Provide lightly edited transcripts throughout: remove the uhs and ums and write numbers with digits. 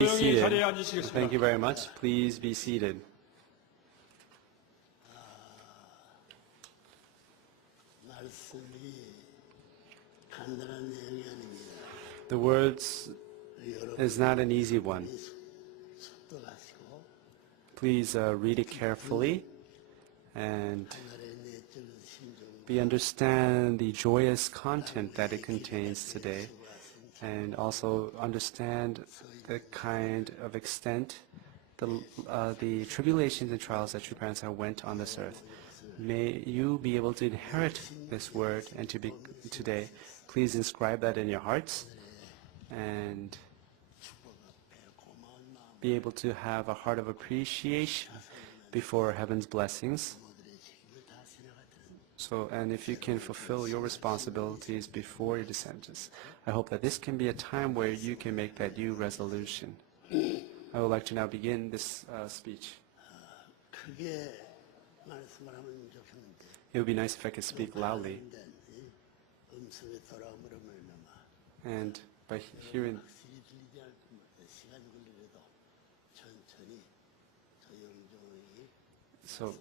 Be seated. Thank you very much. Please be seated. The words is not an easy one. Please read it carefully and understand the joyous content that it contains today, and also understand the kind of extent the tribulations and trials that true parents have went on this earth. May you be able to inherit this word and to be today. Please inscribe that in your hearts and be able to have a heart of appreciation before heaven's blessings. And if you can fulfill your responsibilities before your descendants, I hope that this can be a time where you can make that new resolution. I would like to now begin this speech. It would be nice if I could speak loudly. And by hearing, so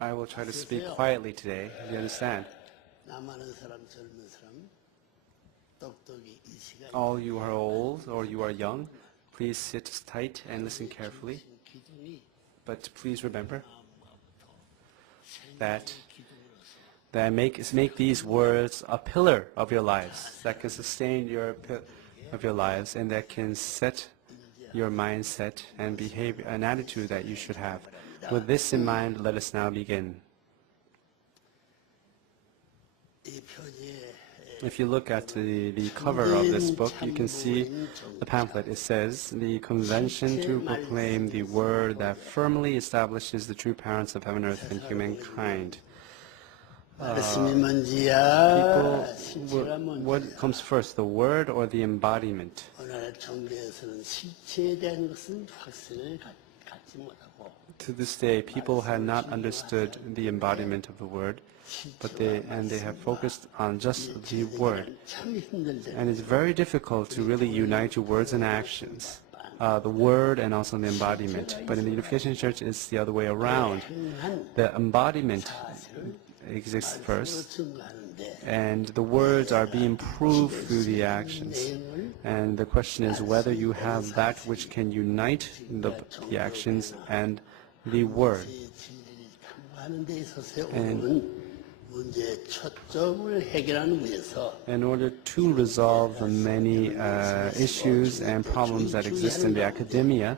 I will try to speak quietly today. Do you understand? All you are old or you are young, please sit tight and listen carefully. But please remember that make these words a pillar of your lives, that can sustain your lives, and that can set your mindset and behavior, an attitude that you should have. With this in mind, let us now begin. If you look at the cover of this book, you can see the pamphlet. It says, "The Convention to Proclaim the Word that Firmly Establishes the True Parents of Heaven, Earth, and Humankind." What comes first, the word or the embodiment? To this day, people had not understood the embodiment of the word, but they have focused on just the word. And it's very difficult to really unite your words and actions, the word and also the embodiment. But in the Unification Church, it's the other way around. The embodiment exists first, and the words are being proved through the actions. And the question is whether you have that which can unite the actions and the word. And in order to resolve the many issues and problems that exist in the academia,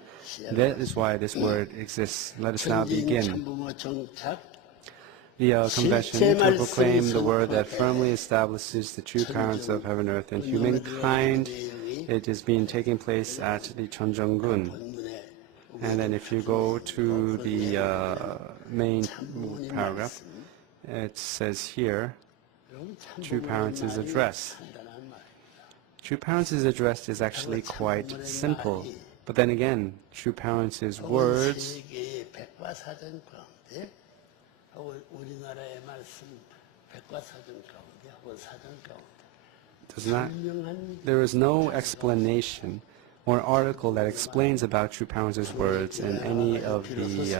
that is why this word exists. Let us now begin. The Convention to Proclaim the Word that Firmly Establishes the True Parents of Heaven, Earth, and Humankind. It is being taking place at the Cheon. And then if you go to the main paragraph, it says here, True Parents is addressed. True Parents is addressed is actually quite simple. But then again, True Parents is words. There is no explanation or article that explains about True Parents' words in any of the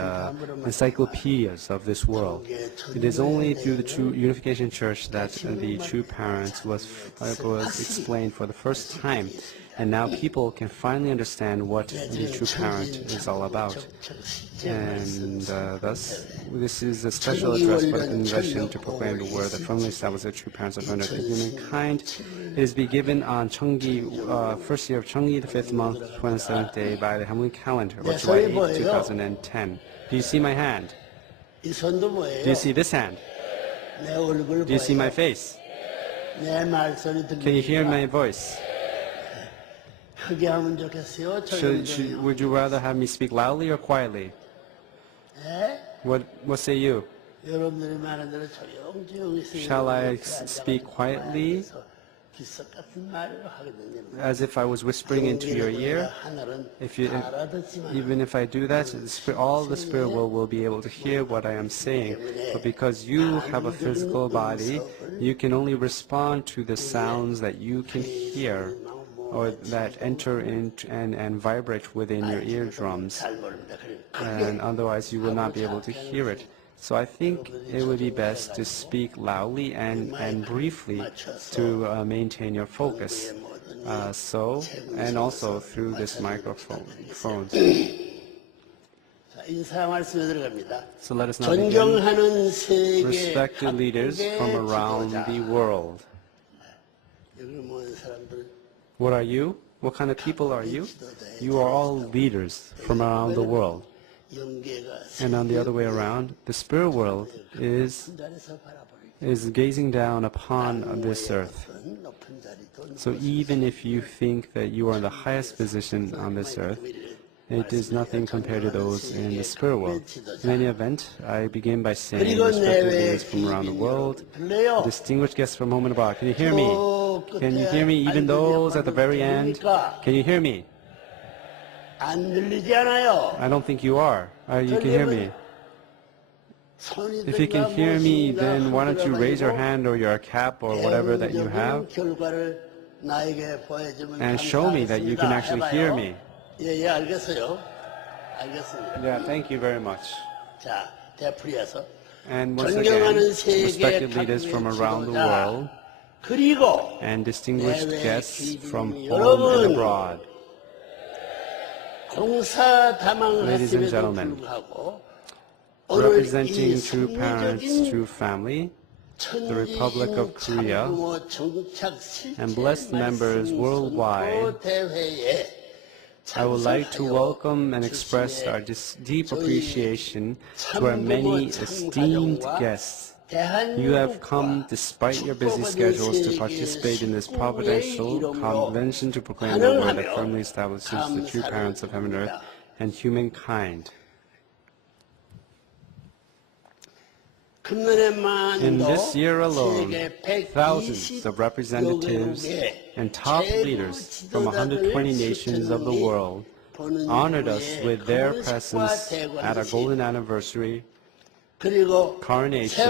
encyclopedias of this world. It is only through the True Unification Church that the True Parents was explained for the first time. And now people can finally understand what the True Parent is all about. And thus, this is a special address for the Convention to Proclaim the Word that Firmly Establishes the True Parents of Heaven, Earth, and Humankind. It is be given on Cheonggi, first year of Cheonggi, the 5th month, 27th day, by the Heavenly calendar, or July 8th, 2010. Do you see my hand? Do you see this hand? Do you see my face? Can you hear my voice? Would you rather have me speak loudly or quietly? What say you? Shall I speak quietly, as if I was whispering into your ear? Even if I do that, all the spirit will be able to hear what I am saying. But because you have a physical body, you can only respond to the sounds that you can hear or that enter in and vibrate within your eardrums, and otherwise you will not be able to hear it. So I think it would be best to speak loudly and briefly to maintain your focus. And also through this microphone. So let us now begin. Respected leaders from around the world. What are you? What kind of people are you? You are all leaders from around the world. And on the other way around, the spirit world is gazing down upon this earth. So even if you think that you are in the highest position on this earth, it is nothing compared to those in the spirit world. In any event, I begin by saying, respected leaders from around the world, distinguished guests from home and abroad. Can you hear me? Can you hear me? Even those at the very end? Can you hear me? I don't think you are. You can hear me. If you can hear me, then why don't you raise your hand or your cap or whatever that you have and show me that you can actually hear me. Yeah, thank you very much. And once again, respected leaders from around the world and distinguished guests from home and abroad. Ladies and gentlemen, representing true parents, true family, the Republic of Korea, and blessed members worldwide, I would like to welcome and express our deep appreciation to our many esteemed guests. You have come, despite your busy schedules, to participate in this providential convention to proclaim the word that firmly establishes the true parents of heaven and earth and humankind. In this year alone, thousands of representatives and top leaders from 120 nations of the world honored us with their presence at our golden anniversary, coronation,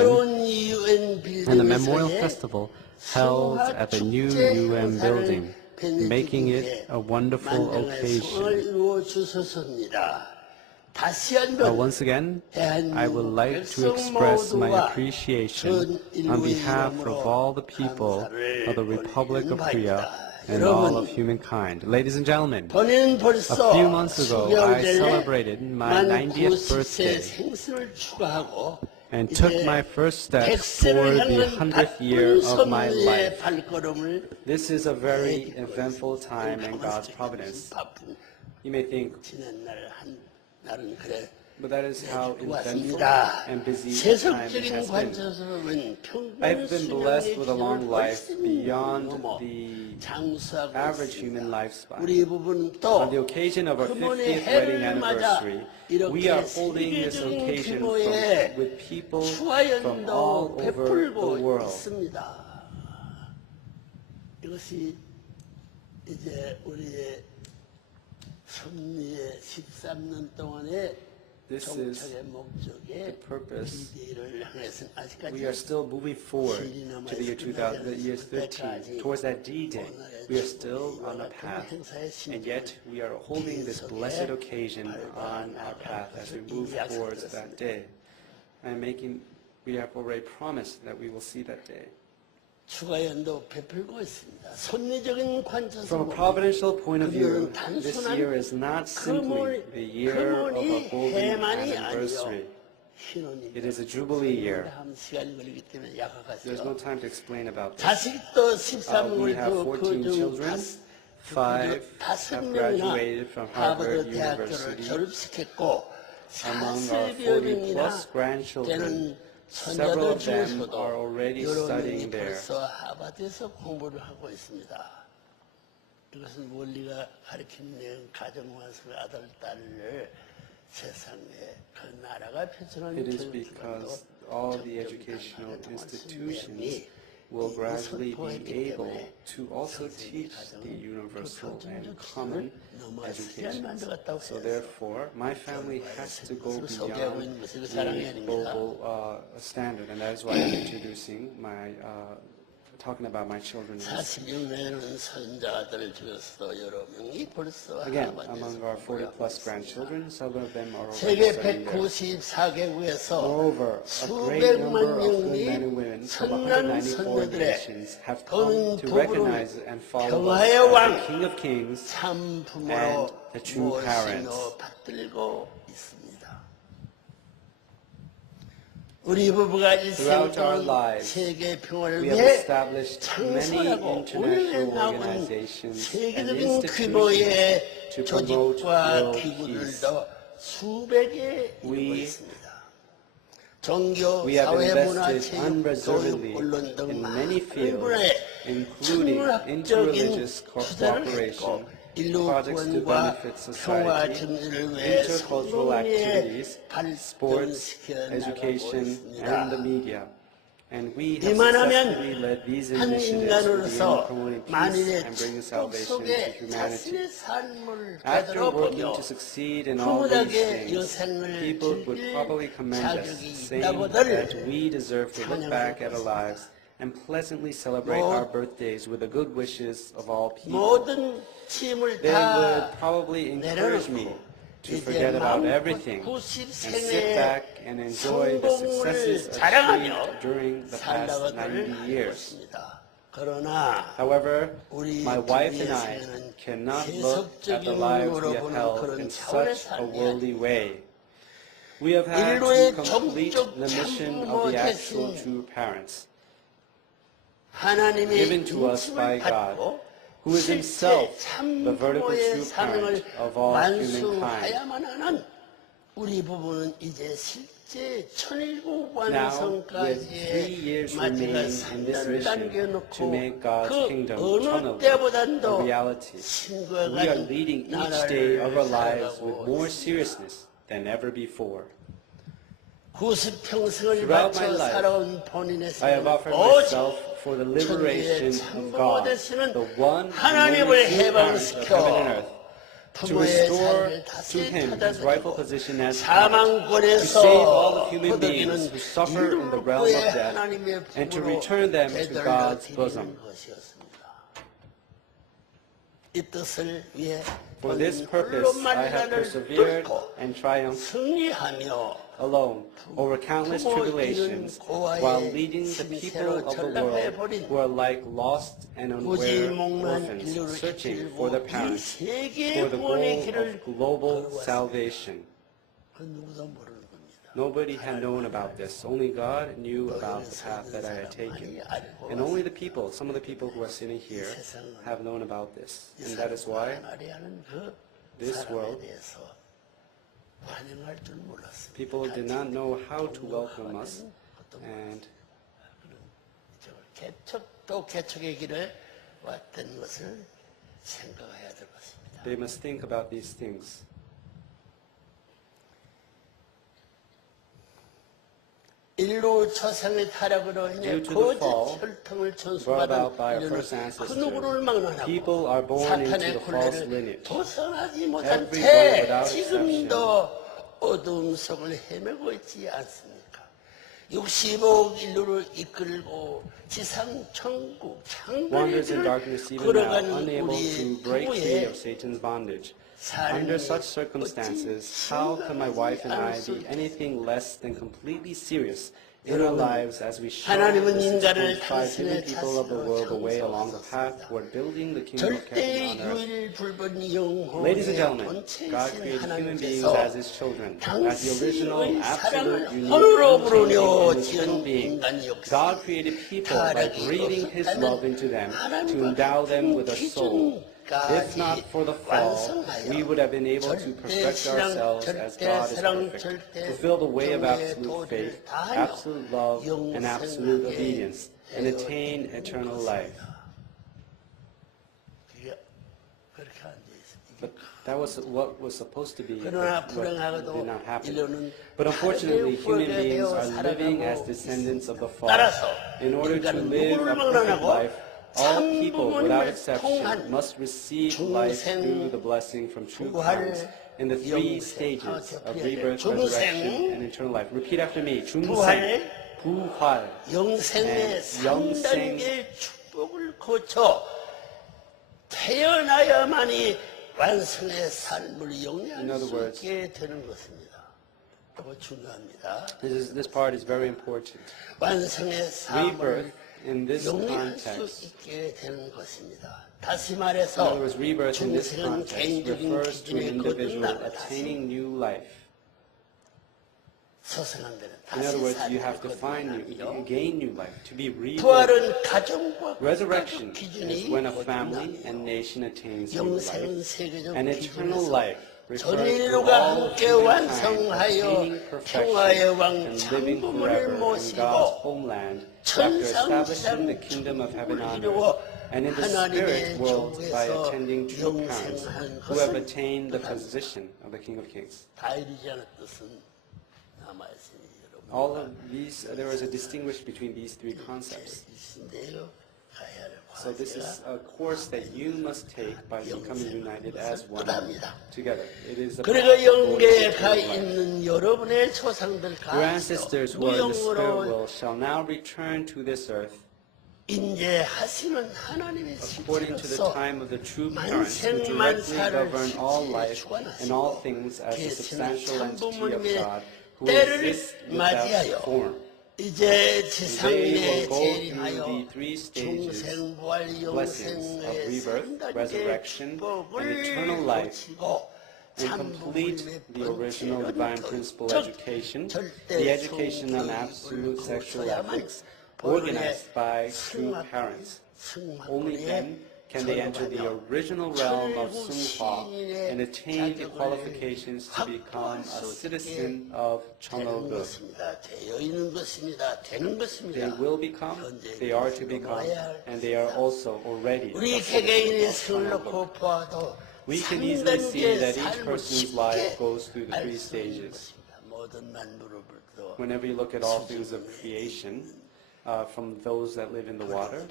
and the memorial festival held at the new UN building, making it a wonderful occasion. Once again, I would like to express my appreciation on behalf of all the people of the Republic of Korea and all of humankind. Ladies and gentlemen, a few months ago, I celebrated my 90th birthday and took my first steps toward the 100th year of my life. This is a very eventful time in God's providence. You may think, but that is how eventful and busy the time has been. I've been blessed with a long life beyond the average human lifespan. On the occasion of our 50th wedding anniversary, we are holding this occasion with people from all over the world. This is the purpose. We are still moving forward to the year 2013, towards that D-Day. We are still on a path, and yet we are holding this blessed occasion on our path as we move towards that day. We have already promised that we will see that day. From a providential point of view, this year is not simply the year of a golden anniversary. It is a jubilee year. There's no time to explain about this. We have 14 children. 5 have graduated from Harvard University. Among our 40-plus grandchildren, several of them are already studying there. It is because all the educational institutions will gradually be able to also teach the universal and common education. So therefore, my family has to go beyond the global standard, and that is why I'm introducing my talking about my children is, 40명의 손자들 중에서도 여러 명이 벌써 again, 하나님의 among our 40-plus grandchildren, some of them are 세계 already studying there. 194개국에서 Moreover, a great 수백만 number of men 명이 and women from 선남 194 선녀들의 nations have come to 부부를 recognize and follow us 평화의 as 왕, the King of Kings 참 and 부모로 the true parents. 모시며 받들고 있습니다. 우리 부부가 일생 Throughout our 동안 lives, 세계 평화를 we have 위해 established many 창설하고 international 운영해나온 organizations and 세계적인 institutions 규모의 to promote 조직과 world peace. 기구들도 수백에 이루고 We 있습니다. 종교, have 사회, 문화, invested 체육, 교육, unreservedly 언론 등 in many 많은 fields, 분야에 including 천문학적인 interreligious 투자를 cooperation, 했고 인류 projects to 구원과 benefit 평화 society, 정리를 위해 intercultural 성공리에 activities, sports, 발전시켜 나가고 education, 있습니다. and the media. And we have 이만하면 successfully led these 한 initiatives for the 인간으로서 end of promoting peace 만일의 and bringing 축복 salvation to 속에 humanity. 자신의 삶을 After 되돌아보며 working to succeed in all these 흐뭇하게 things, 여생을 people would 즐길 probably commend us, 자격이 saying 있다고들 that we deserve to look back at our lives and pleasantly celebrate our birthdays with the good wishes of all people. 모든 짐을 They would 다 probably encourage me to 이제 forget about 마음껏 everything and sit 90생에 back and enjoy the successes 성공을 자랑하며 achieved during the past 살다가들 90 years. 것입니다. 그러나 However, 우리 my wife and I 부부의 cannot 생애는 look at the 세속적인 lives we 눈으로 have 보는 held 그런 in 차원의 such a 삶이 worldly 아니고 way. We have had 인류의 to complete 종족 the mission 참부모 of the actual 대신 true parents, 하나님의 given to us by 인침을 God, 받고 who is himself 실제 the vertical 참부모의 true 사명을 parent of all humankind. 완수해야만 하는 우리 부부는 이제 실제 천일국 Now, with 3 years 완성까지의 마지막 remaining in this 산단을 mission to 남겨놓고 make God's 그 kingdom 어느 Cheon 때보다도 a reality, 신과 we are 같은 leading each day of our lives with 나라를 more 살아가고 seriousness than ever before. 90평생을 Throughout my 바쳐 life, 살아온 본인의 I have 삶을 offered 오직 myself for the liberation of 천주의 God, 되시는 the one and 하나님을 only true parent of 해방시켜 heaven and earth, to 부모의 restore 삶을 to 다시 him his rightful 찾아드리고 position as parent, to 사망권에서 save all the human beings 거두기는 who suffer in the realm of death, 하나님의 and to 품으로 return them to 되돌려 God's 드리는 bosom. 것이었습니다. 이 뜻을 위해 For this 본인 purpose 홀로 I have 만나를 persevered 뚫고 and triumphed 승리하며 alone over countless tribulations while leading the people of the world who are like lost and unaware orphans, searching for their parents, for the goal of global salvation. 그 누구도 모르는 겁니다. Nobody had known about this. Only God knew about the path that I had taken. And only the people, some of the people who are sitting here, have known about this. And that is why this world, 환영할 줄 몰랐습니다. people did not know how to welcome us, and 개척도 개척의 길에 왔던 것을 생각해야 될 것입니다. they must think about these things. 인류 초생의 타락으로 인해 Due to the 거짓 fall 혈통을 brought about by our 전수받은 first 인류는 그 ancestors, 누구를 막론하고 people are born into 사탄의 the false 굴레를 lineage. 벗어나지 못한 Everyone 채 without 지금도 어두움 속을 헤매고 있지 않습니까? 65억 인류를 이끌고 지상 천국 창조의 Wanders in 길을 darkness even now, 걸어간 unable 우리 to break free 부부의 of Satan's bondage. 삶이 Under such circumstances, how can my wife and I be anything less than completely serious in our lives as we shun 하나님은 the 인간을 6.5 billion 당신의 people of the world away along the path 창조하셨습니다. toward building the kingdom of 절대 heaven on earth? 유일불변 Ladies and 영혼의 gentlemen, 본체이신 God created human beings 하나님께서 as His children, as the original, 당신의 absolute, 사랑을 unique, 홀로 부르며 unchanging, 지은 eternal being. 인간 역사 God created people by breathing His love into them to endow them with a soul. If not for the fall, we would have been able to perfect ourselves as God is perfect, fulfill the way of absolute faith, absolute love, and absolute obedience, and attain eternal life. But that was what was supposed to be, but what did not happen. But unfortunately, human beings are living as descendants of the fall. In order to live a perfect life, all people, without exception, must receive life through the blessing from true parents in the 3 stages of rebirth, resurrection, and eternal life. Repeat after me. 중생, 후활, 영생의 and 영생. 3단계의 축복을 거쳐 태어나야만이 완성의 삶을 영위할 수 있게 되는 것입니다. 이거 중요합니다. This part is very important. 완성의 삶을 Rebirth in this 영위할 수 context, 있게 되는 것입니다. 다시 in 말해서 other words, rebirth in this 중생은 context 개인적인 refers to an 기준에 individual 거듭나고 attaining new life. 소생한 데는 In other 다시 words, you 살을 have to find 거듭나며 gain new life, to be reborn. 부활은 가정과 Resurrection 국가적 is 기준이 when a family 거듭나며 and nation attains new 영생은 life. 세계적 And eternal 기준에서 life refers 전 to 인류가 all of 함께 humankind 완성하여 attaining 평화의 perfection 왕 and living 창조물을 forever in God's 모시고 homeland after establishing the 천상지상 kingdom of heaven on 이루어 earth, and in the spirit 하나님의 world by 조국에서 attending true parents 영생한 who have 것을 attained the 뜻합니다. position of the King of Kings. 다 이루지 않은 뜻은 남아있으니 All 여러분 of these, there is a distinguish between these three concepts. 내가 가야 할 So this is 과제가 a course that you must take by becoming united as one together. It is the 그리고 path of 영계에 glory 가 to life. 있는 여러분의 조상들 Your ancestors who are in the spirit 무용으로 world shall now return to this earth 인재하시는 하나님의 according to the 실체로서 time of the true parents who directly govern all life and all things as the substantial entity of God who exists without form. 이제 They 지상에 will go through 재림하여 the three stages, 중생부활 blessings of 영생의 rebirth, 3단계 resurrection, and 축복을 eternal life, 거치고 and complete the original divine principle education, the education on absolute sexual ethics, organized by true parents. Only then can they enter the original realm of Sunghwa and attain the qualifications to become a citizen of 되는 Cheong. 것입니다. 되어 있는 것입니다. 되는 것입니다. They will become, they are to become, and they are also already. 우리 개개인의 생을 놓고 보아도 We can easily see that each 3단계의 삶을 person's 쉽게 life goes through the 알 three 수 있는 stages. 것입니다. 모든 만물을 불러 Whenever you look at all things of creation, from those that live in the water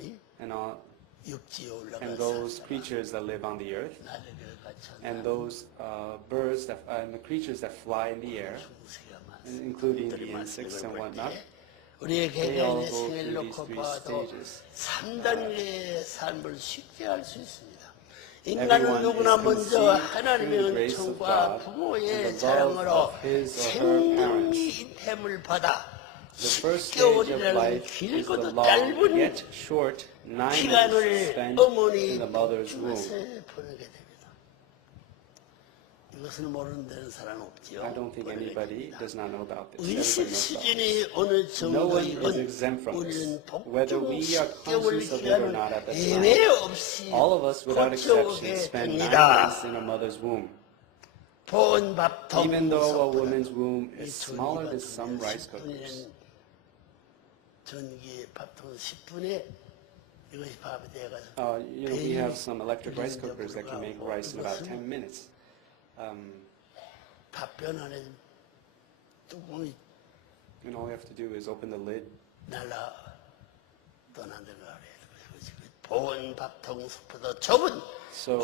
육지에 and 올라가서 those creatures that live on the earth, 날개를 갖춰 and those birds that, and the creatures that fly in the air, 중세가 including the 많습니다. insects and whatnot, 우리의 they all 개개인의 go 생을 through these 놓고 three 봐도 stages. 3단계의 삶을 쉽게 알 수 있습니다. 인간은 Everyone 누구나 is 먼저 conceived 하나님의 through the grace of 은총과 God 부모의 and the love 자랑으로 of his or her 생명이 parents. 인템을 받아 The first 10개월이라는 stage of life is the 길고도 long 짧은 yet short 9 months 기간을 spent 어머니 in the mother's womb. 복중에서 보내게 됩니다. 이것을 모르는 데는 사람 없지요. I don't think anybody does not know about this. 의식 Everybody knows about this. 수준이 어느 No one is 정도이건 exempt from this. 우리는 Whether 복중 we are 10개월 conscious of it or 기간을 not at that 예외 time, 없이 all of us without exception 거쳐오게 spend 9 됩니다. months in a mother's womb. 보온 밥통 Even though a woman's womb is smaller than some rice cookers. 전기 밥통 10분에 이것이 밥이 돼가지고 We have some electric rice cookers that can make rice in about 10 minutes. 밥변 안에 뚜껑이 And all we have to do is open the lid. 날라 떠난다가 보온 밥통 속보다 좁은 So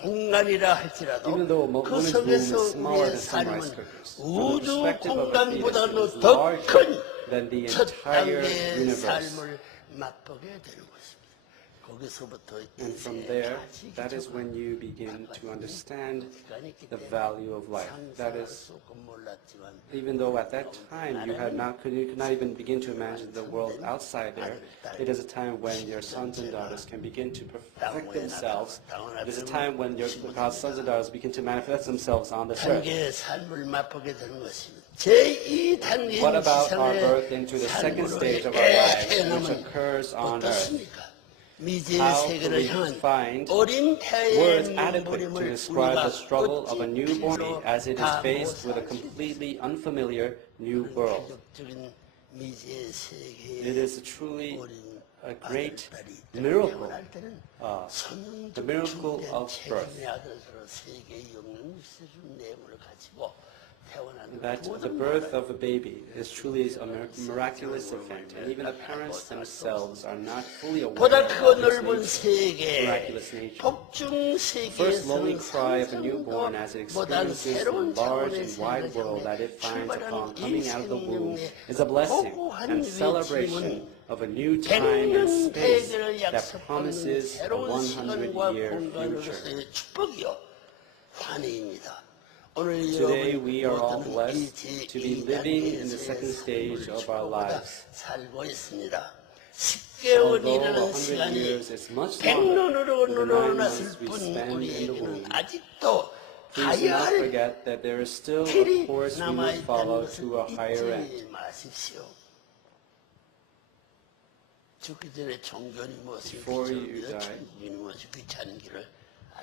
공간이라 할지라도 Even though a 그 woman's womb is 속에서 smaller 우리의 than some 삶은 rice cookers, from the 우주 perspective of a fetus, it 공간보다도 is 더 larger 큰 than the 첫 entire 단계의 universe. 삶을 맛보게 되는 것입니다. 거기서부터 And from 인생의 there, 가치 that is when you begin to understand the value of life. That is, even though at that time you could not even begin to imagine the world outside there, it is a time when your sons and daughters can begin to perfect themselves. It is a time when God's sons and daughters begin to manifest themselves on this earth. 단계의 삶을 맛보게 되는 것입니다. 제2단계인 What about our 지상의 birth into the second 삶으로 stage of our lives, which 태어남은 occurs on earth? 어떻습니까? 미지의 How can 세계를 we 향한 find 어린 words 태의 adequate to 몸부림을 describe the 우리가 struggle of a 어찌 newborn 길로 as it is 다 faced with a 모살지? completely unfamiliar new world? 기적적인 미지의 세계에 It is truly 어린 a great 아들딸이 miracle, 태어날 때는 the miracle of birth. 아들로 세계의 영웅 시준 내용을 가지고 that the birth of a baby is truly a miraculous event, and even the parents themselves are not fully aware 보다 크고 of 넓은 its 세계, miraculous nature. 복중 First lonely 세계에서는 cry of a newborn as it 보다 experiences the 새로운 large 차원의 and wide world that it finds 출발하는 upon 이 coming out of the womb 생명의 is a blessing 고고한 and celebration of a new time and 백년 space 대계를 that 약속하는 promises a 새로운 시간과 100-year future. 공간으로서의 축복이요 환희입니다. Today we are all blessed to be living in the second stage of our lives. 살고 있습니다. Although 10개월이라는 100 시간이 years is much longer 100년으로 than the 9 늘어났을 months we 뿐 spend in the 우리에게는 womb, 아직도 please do 가야 not 할 forget that there is still a 길이 course we will 남아있다는 follow 것을 to a higher end. 잊지 마십시오. 죽기 전에 종교니 무엇이 Before you 귀찮은 die, 천국이니 무엇이 귀찮은 길을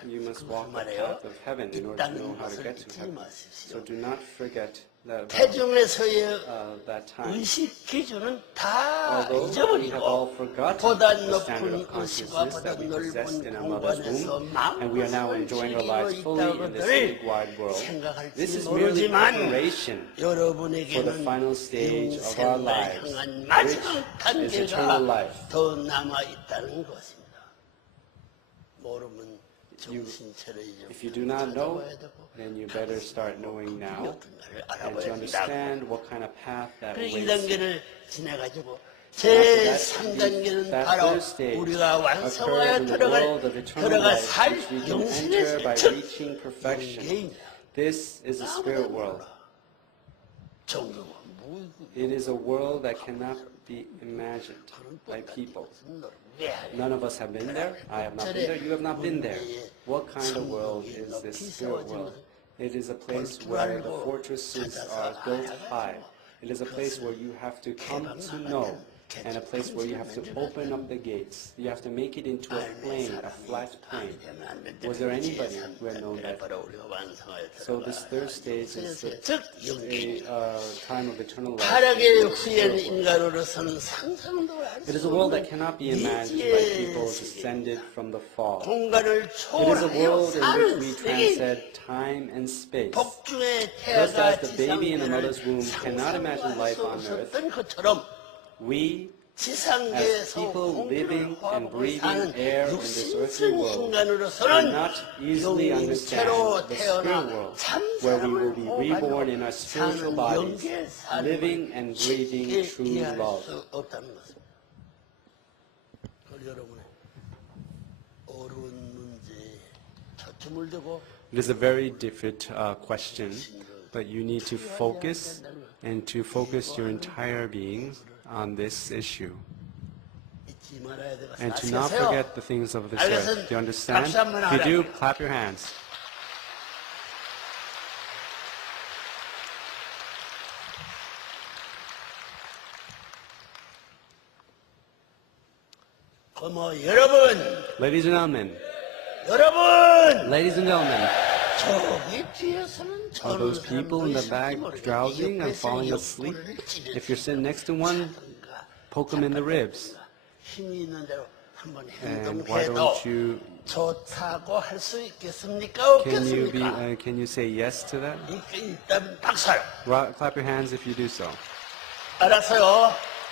You must 그것을 walk the 말해요. path of heaven in order to know 있다는 how to 것을 get to 잊지 heaven. 마십시오. So do not forget that 태중에서의 that time. 의식 기준은 다 Although we have all 잊어버리고 forgotten 보다 the standard 높은 of 의식과 consciousness 보다 that we possessed 넓은 in our mother's 공간에서 womb, and we are now 마음을 enjoying our 즐기고 lives fully in this 있다고들을 big wide world. This 생각할지 is merely 모르지만 preparation for the 여러분에게는 final stage of our 영생을 lives, 향한 마지막 which is eternal 단계가 life. 더 남아있다는 것입니다. 모르면 정신 차려야죠. If you do not know, then you better start knowing now, and to understand what kind of path that 그 awaits you. 2단계를 지나가지고 That 제3단계는 바로 third stage 우리가 occurs 완성하여 in the world of eternal 들어가 life, 살 which we can 영생의 enter by 첫 reaching perfection. 영계입니다. This is the spirit world. 종교가 뭐 It is a world that cannot be imagined by people. None of us have been there. I have not been there. You have not been there. What kind of world is this spirit world? It is a place where the fortresses are built high. It is a place where you have to come to know, and a place where you have to open up the gates. You have to make it into a plain, a flat plain. Was there anybody who had known that? So this third stage is a time of eternal life. 타락의 후연 인간으로서는 상상도 할 It is 수 a world that 없는 cannot be imagined by people descended from the fall. 공간을 It is a 초월하여 world in 사는 which we 세계 transcend time and space. 복중의 Just 태아가 as the baby in the 지상계를 mother's womb cannot imagine 상상할 life 수 on earth, 없었던 것처럼 we, as 지상계에서 people living 공기를 and 화합하고 breathing 사는 air in this earthly 육신성 world, 인간으로서는 cannot easily understand 영체로 the spirit 태어나 world, 참 where we will 사랑을 be reborn in 호흡하며 our spiritual 사는 bodies, 영계의 삶을 living and breathing 쉽게 true 이해할 love. 수 없다는 것입니다. 그걸 여러분의 어려운 문제에 초점을 두고 It is a very difficult question, but you need to focus and to focus your entire being on this issue. 잊지 말아야 되고 And to not 사세요. forget the things of this earth. Do you understand? 박수 한번 If you do, 하라고요. clap your hands. 어머 여러분, Ladies and gentlemen, 여러분, ladies and gentlemen, 저기 뒤에서는 are those people in the back drowsing and falling asleep? If you're sitting next to one, poke them in the ribs. 힘이 있는 대로 한번 And why 행동해도 don't you, 좋다고 할 수 있겠습니까? 없겠습니까? can you say yes to that? 일단 박살. Clap your hands if you do so. 알았어요.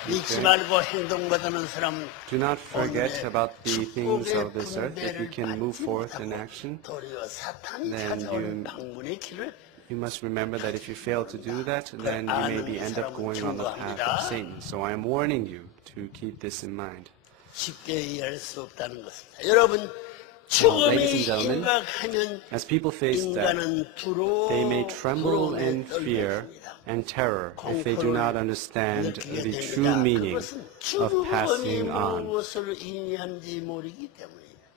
잊지 말고 행동받는 사람. Do not forget about the things of this earth. If you can move forth in action, 도리어 사탄이 then 찾아오는 방문의 길을 you must remember that if you fail to do that, then you maybe end up going on the path of Satan. So I am warning you to keep this in mind. 쉽게 이해할 수 없다는 것입니다. 여러분, 죽음이 ladies and gentlemen, 임박하면 As people face death, 인간은 they may tremble in 두려움에 fear 떨게 됩니다. and terror if they do not understand the true meaning of passing on. 무엇을 의미하는지 모르기 때문입니다.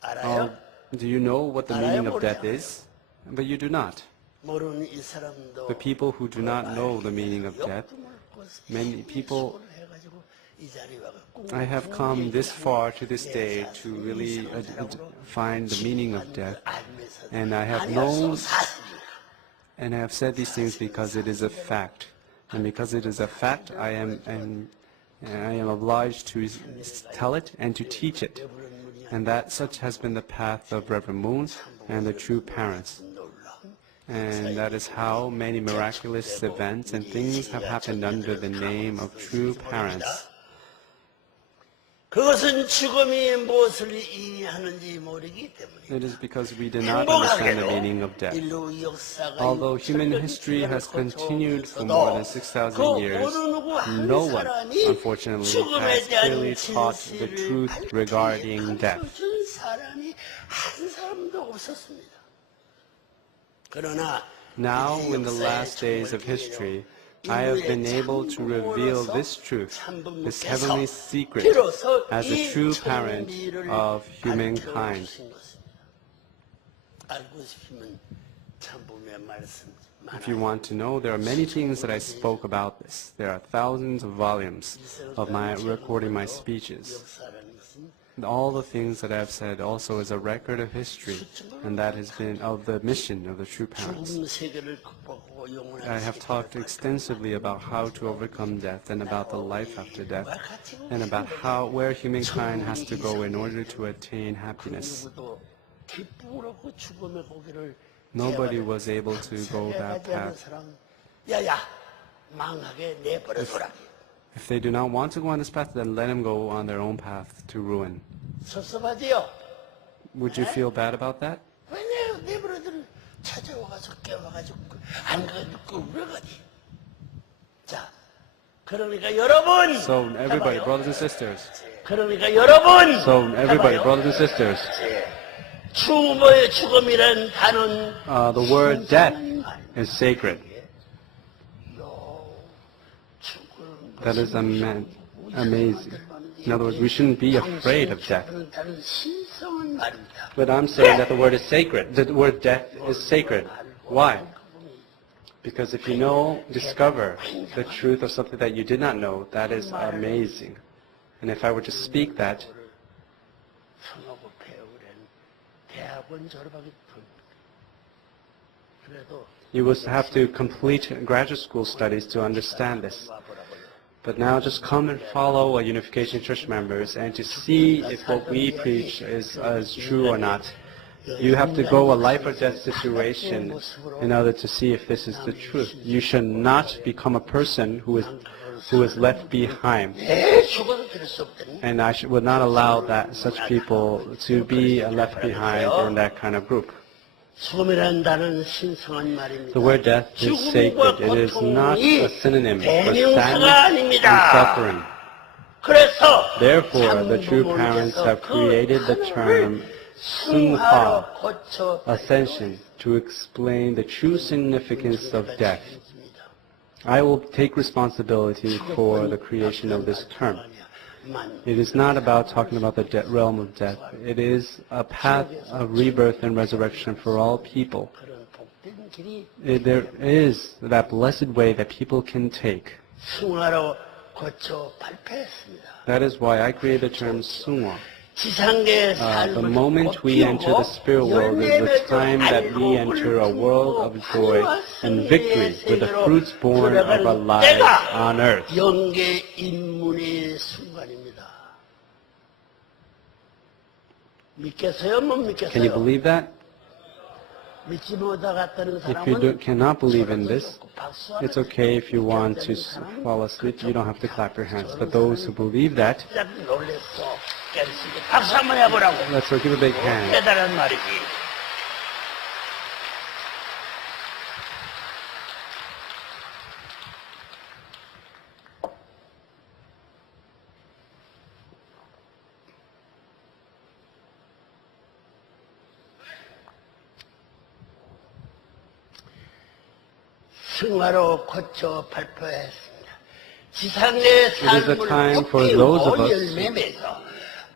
알아요? Do you know what the meaning of death is? But you do not. 모르는 이 사람도 The people who do not know the meaning of death, many people, I have come this far to this day to really find the meaning of death, and I have known and I have said these things because it is a fact, and because it is a fact, I am obliged to tell it and to teach it, and that such has been the path of Reverend Moon and the true parents. And that is how many miraculous events and things have happened under the name of true parents. 그것은 죽음이 무엇을 의미하는지 모르기 때문에 It is because we do not understand the meaning of death. Although human history has continued for more than 6,000 years, no one, unfortunately, has clearly taught the truth regarding death. Now, in the last days of history, I have been able to reveal this truth, this heavenly secret, as a true parent of humankind. If you want to know, there are many things that I spoke about this. There are thousands of volumes of my recording my speeches. And all the things that I have said also is a record of history, and that has been of the mission of the true parents. I have talked extensively about how to overcome death, and about the life after death, and about where humankind has to go in order to attain happiness. Nobody was able to go that path. If they do not want to go on this path, then let them go on their own path to ruin. Would you feel bad about that? So everybody, brothers and sisters. So everybody, brothers and sisters. The word death is sacred. That is amazing. In other words, we shouldn't be afraid of death. But I'm saying that the word is sacred. The word death is sacred. Why? Because if you discover the truth of something that you did not know, that is amazing. And if I were to speak that, you would have to complete graduate school studies to understand this. But now just come and follow Unification Church members and to see if what we preach is true or not. You have to go a life or death situation in order to see if this is the truth. You should not become a person who is left behind. And I would not allow such people to be left behind in that kind of group. The word death is sacred. It is not a synonym for sadness and suffering. Therefore, the true parents have created the term Sungha, ascension, to explain the true significance of death. I will take responsibility for the creation of this term. It is not about talking about the realm of death. It is a path of rebirth and resurrection for all people. There is that blessed way that people can take. That is why I created the term Sungha. The moment we enter the spirit world is the time that we enter a world of joy and victory with the fruits born of our lives on earth. Can you believe that? If you cannot believe in this, it's okay if you want to fall asleep. You don't have to clap your hands. But those who believe that, let's give a big hand. It is a time for those of us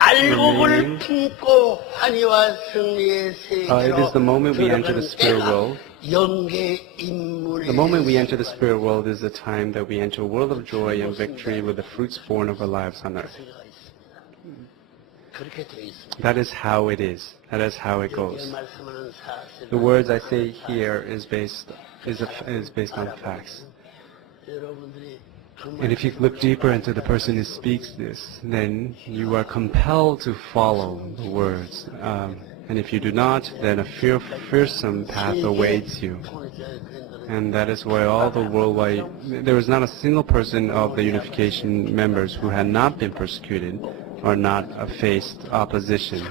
it is the moment we enter the spirit world. The moment we enter the spirit world is the time that we enter a world of joy and victory with the fruits born of our lives on earth. That is how it is. That is how it goes. The words I say here is based on facts. And if you look deeper into the person who speaks this, then you are compelled to follow the words. And if you do not, then a fearsome path awaits you. And that is why all the worldwide, there was not a single person of the unification members who had not been persecuted or not faced opposition.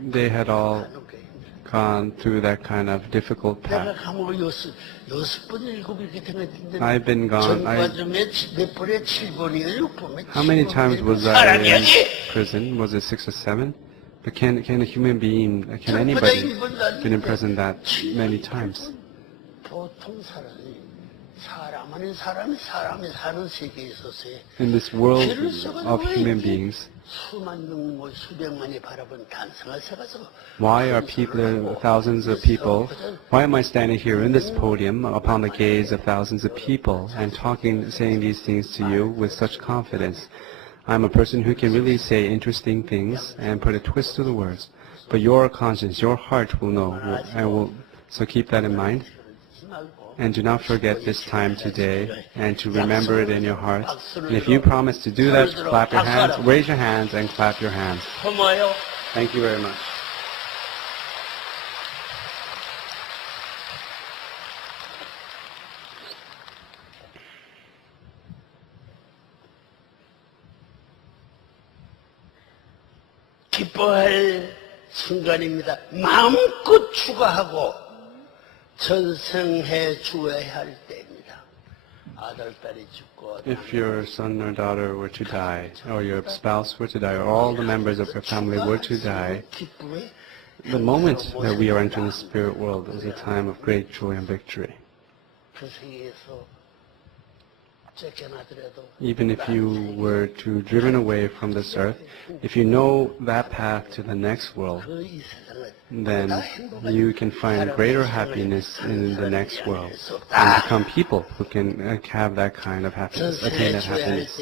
They had all gone through that kind of difficult path. I've been gone. How many times was I in prison? Was it 6 or 7? But can a human being, can anybody been in prison that many times? In this world of human beings, why are people, thousands of people, why am I standing here in this podium upon the gaze of thousands of people and saying these things to you with such confidence? I'm a person who can really say interesting things and put a twist to the words. But your conscience, your heart will know. So keep that in mind. And do not forget this time today and to remember it in your heart. And if you promise to do that, clap your hands, raise your hands and clap your hands. Thank you very much. 기뻐할 순간입니다. 마음껏 추가하고 전생해 주어야 할 때입니다. 아들, 딸이 죽고 If your son or daughter were to die, or your spouse were to die, or all the members of your family were to die, the moment that we are entering the spirit world is a time of great joy and victory. 그 세계에서 쫓겨나더라도 Even if you were to driven away from this earth, if you know that path to the next world, 이 세상을 then you can find greater happiness in the next world and become people who can have that kind of happiness, attain that happiness.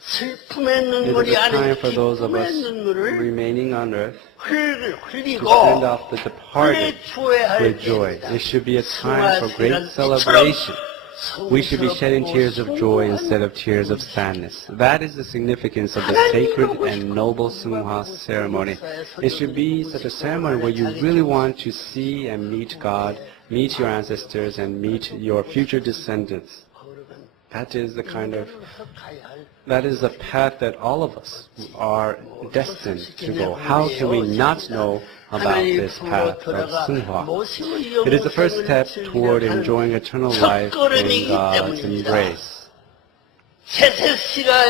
슬픔의 It 눈물이 is a time 아닌 for those of us 기쁨의 눈물을 remaining on earth to 흘리고 send off the departed 주어야 할 with joy. 때입니다. It should be a time for great celebration. We should be shedding tears of joy instead of tears of sadness. That is the significance of the sacred and noble Sungha ceremony. It should be such a ceremony where you really want to see and meet God, meet your ancestors, and meet your future descendants. That is the path that all of us are destined to go. How can we not know about this path of Sunghwa? It is the first step toward enjoying eternal life in God's embrace.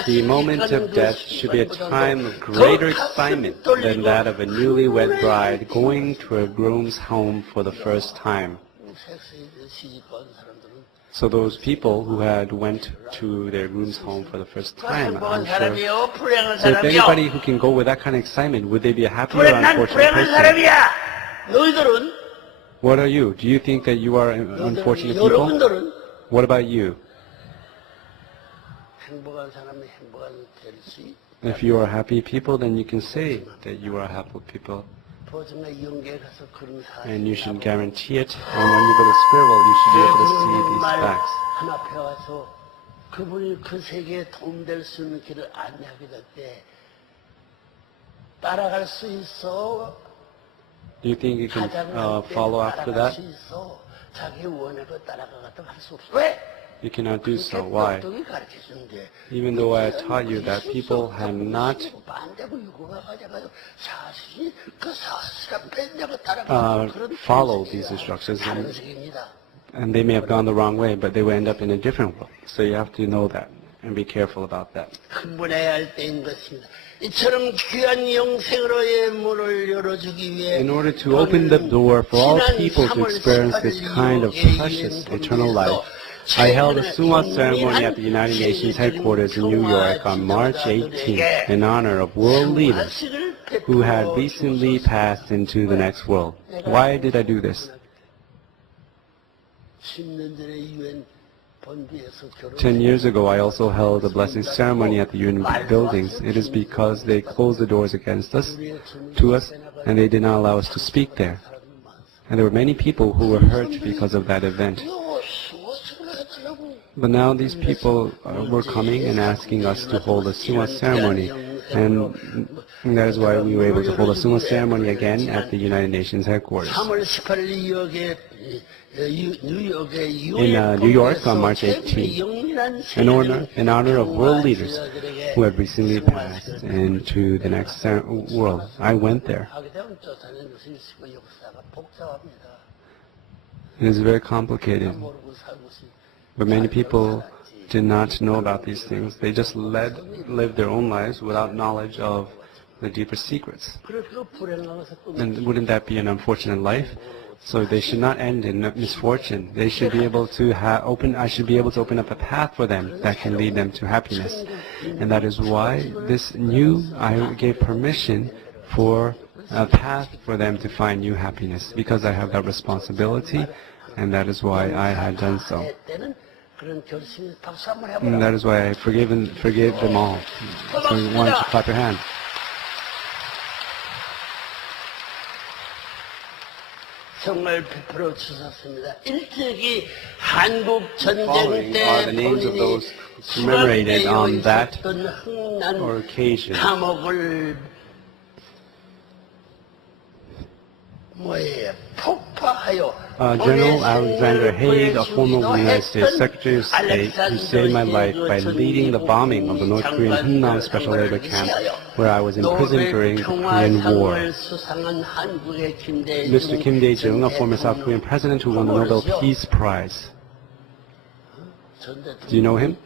The moment of death should be a time of greater excitement than that of a newlywed bride going to her groom's home for the first time. So those people who had went to their groom's home for the first time, I'm sure. So if anybody who can go with that kind of excitement, would they be a happy or unfortunate person? What are you? Do you think that you are unfortunate people? What about you? If you are happy people, then you can say that you are happy people. And you should guarantee it. And when you go to spirit world, you should be able to see these facts. 하나ppe 와서 그분이 그 세계에 도움될 수 있는 길을 안내하게 될 때 따라갈 수 있어. Do you think you can follow after that? 자기 원하고 따라가겠다고 할 수 없어. 왜? You cannot do so. Why? Even though I taught you that people have not followed these instructions, and they may have gone the wrong way, but they will end up in a different world. So you have to know that and be careful about that. In order to open the door for all people to experience this kind of precious eternal life, I held a Sungha ceremony at the United Nations headquarters in New York on March 18th in honor of world leaders who had recently passed into the next world. Why did I do this? 10 years ago, I also held a blessing ceremony at the UN buildings. It is because they closed the doors against us, to us, and they did not allow us to speak there. And there were many people who were hurt because of that event. But now these people were coming and asking us to hold a Sungha ceremony. And And that is why we were able to hold a sumo ceremony again at the United Nations headquarters. 3월 18일 뉴욕에 In New York on March 18th, in honor of world leaders who have recently passed into the next world. I went there. It is very complicated, but many people did not know about these things. They just lived their own lives without knowledge of the deeper secrets. And wouldn't that be an unfortunate life? So they should not end in misfortune. They should be able to I should be able to open up a path for them that can lead them to happiness. And that is why I gave permission for a path for them to find new happiness, because I have that responsibility, and that is why I had done so. And that is why I forgave them all. So why don't you clap your hand? 정말 베풀어 주셨습니다. 일찍이 한국 전쟁 때 본인이 commemorated on that occasion. 감옥을 폭파하여 General Alexander Haig, a former United States Secretary of State, who saved my life by leading the bombing of the North Korean Hunnam Special Labor Camp, where I was imprisoned during the Korean War. Mr. Kim Dae-jung, a former South Korean president who won the Nobel Peace Prize. Do you know him?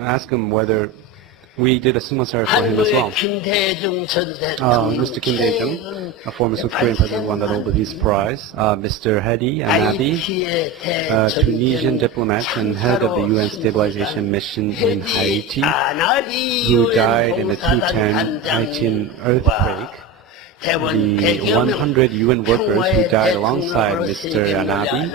Ask him whether we did a sumo ceremony for him as well. Mr. Kim Dae-jung, a former South Korean president who won the Nobel Peace Prize. Mr. Hedi Anabi, a Tunisian diplomat and head of the UN stabilization mission in Haiti, who died in the 2010 Haitian earthquake. The 100 UN workers who died alongside Mr. Anabi,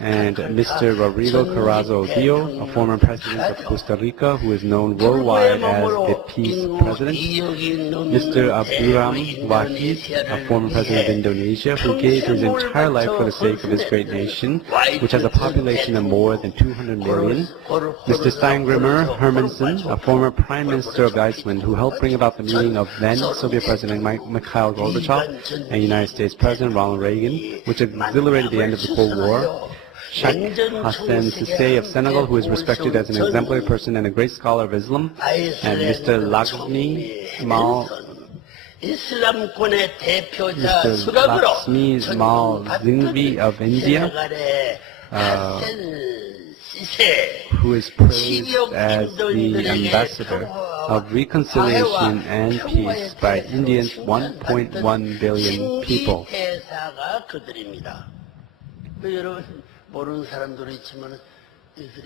and Mr. Rodrigo Carazo Dio, a former president of Costa Rica who is known worldwide as the Peace President. Mr. Abdurrahman Wahid, a former president of Indonesia who gave his entire life for the sake of his great nation, which has a population of more than 200 million. Mr. Steingrimur Hermansen, a former prime minister of Iceland who helped bring about the meeting of then Soviet President Mikhail Gorbachev and United States President Ronald Reagan, which exhilarated the end of the Cold War. Sheikh Hassan Sissay of Senegal, who is respected as an exemplary person and a great scholar of Islam, and Mr. Lakshmi Mal Zingvi of India, who is praised as the ambassador of reconciliation and peace by India's 1.1 billion people.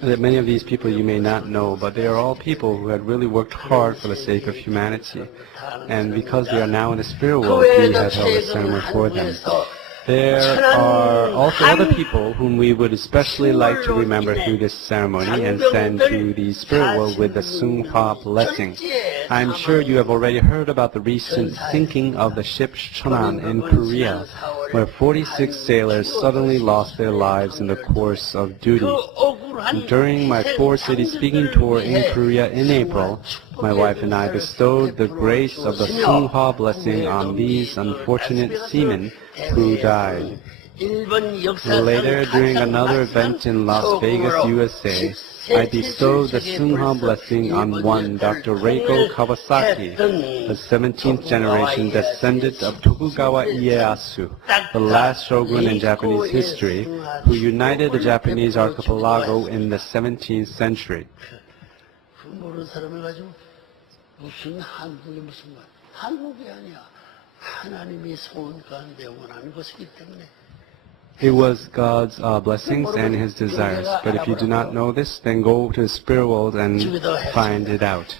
That many of these people you may not know, but they are all people who had really worked hard for the sake of humanity. And because they are now in the spirit world, we have held a ceremony for them. There are also other people whom we would especially like to remember through this ceremony and send to the spirit world with the Seonghwa blessing. I'm sure you have already heard about the recent sinking of the ship Cheon in Korea, where 46 sailors suddenly lost their lives in the course of duty. During my four-city speaking tour in Korea in April, my wife and I bestowed the grace of the Seonghwa blessing on these unfortunate seamen who died. Later, during another event in Las Vegas, USA, I bestowed the Seonghwa blessing on one Dr. Reiko Kawasaki, the 17th generation descendant of Tokugawa Ieyasu, the last shogun in Japanese history, who united the Japanese archipelago in the 17th century. It was God's blessings and His desires. But if you do not know this, then go to the spirit world and find it out.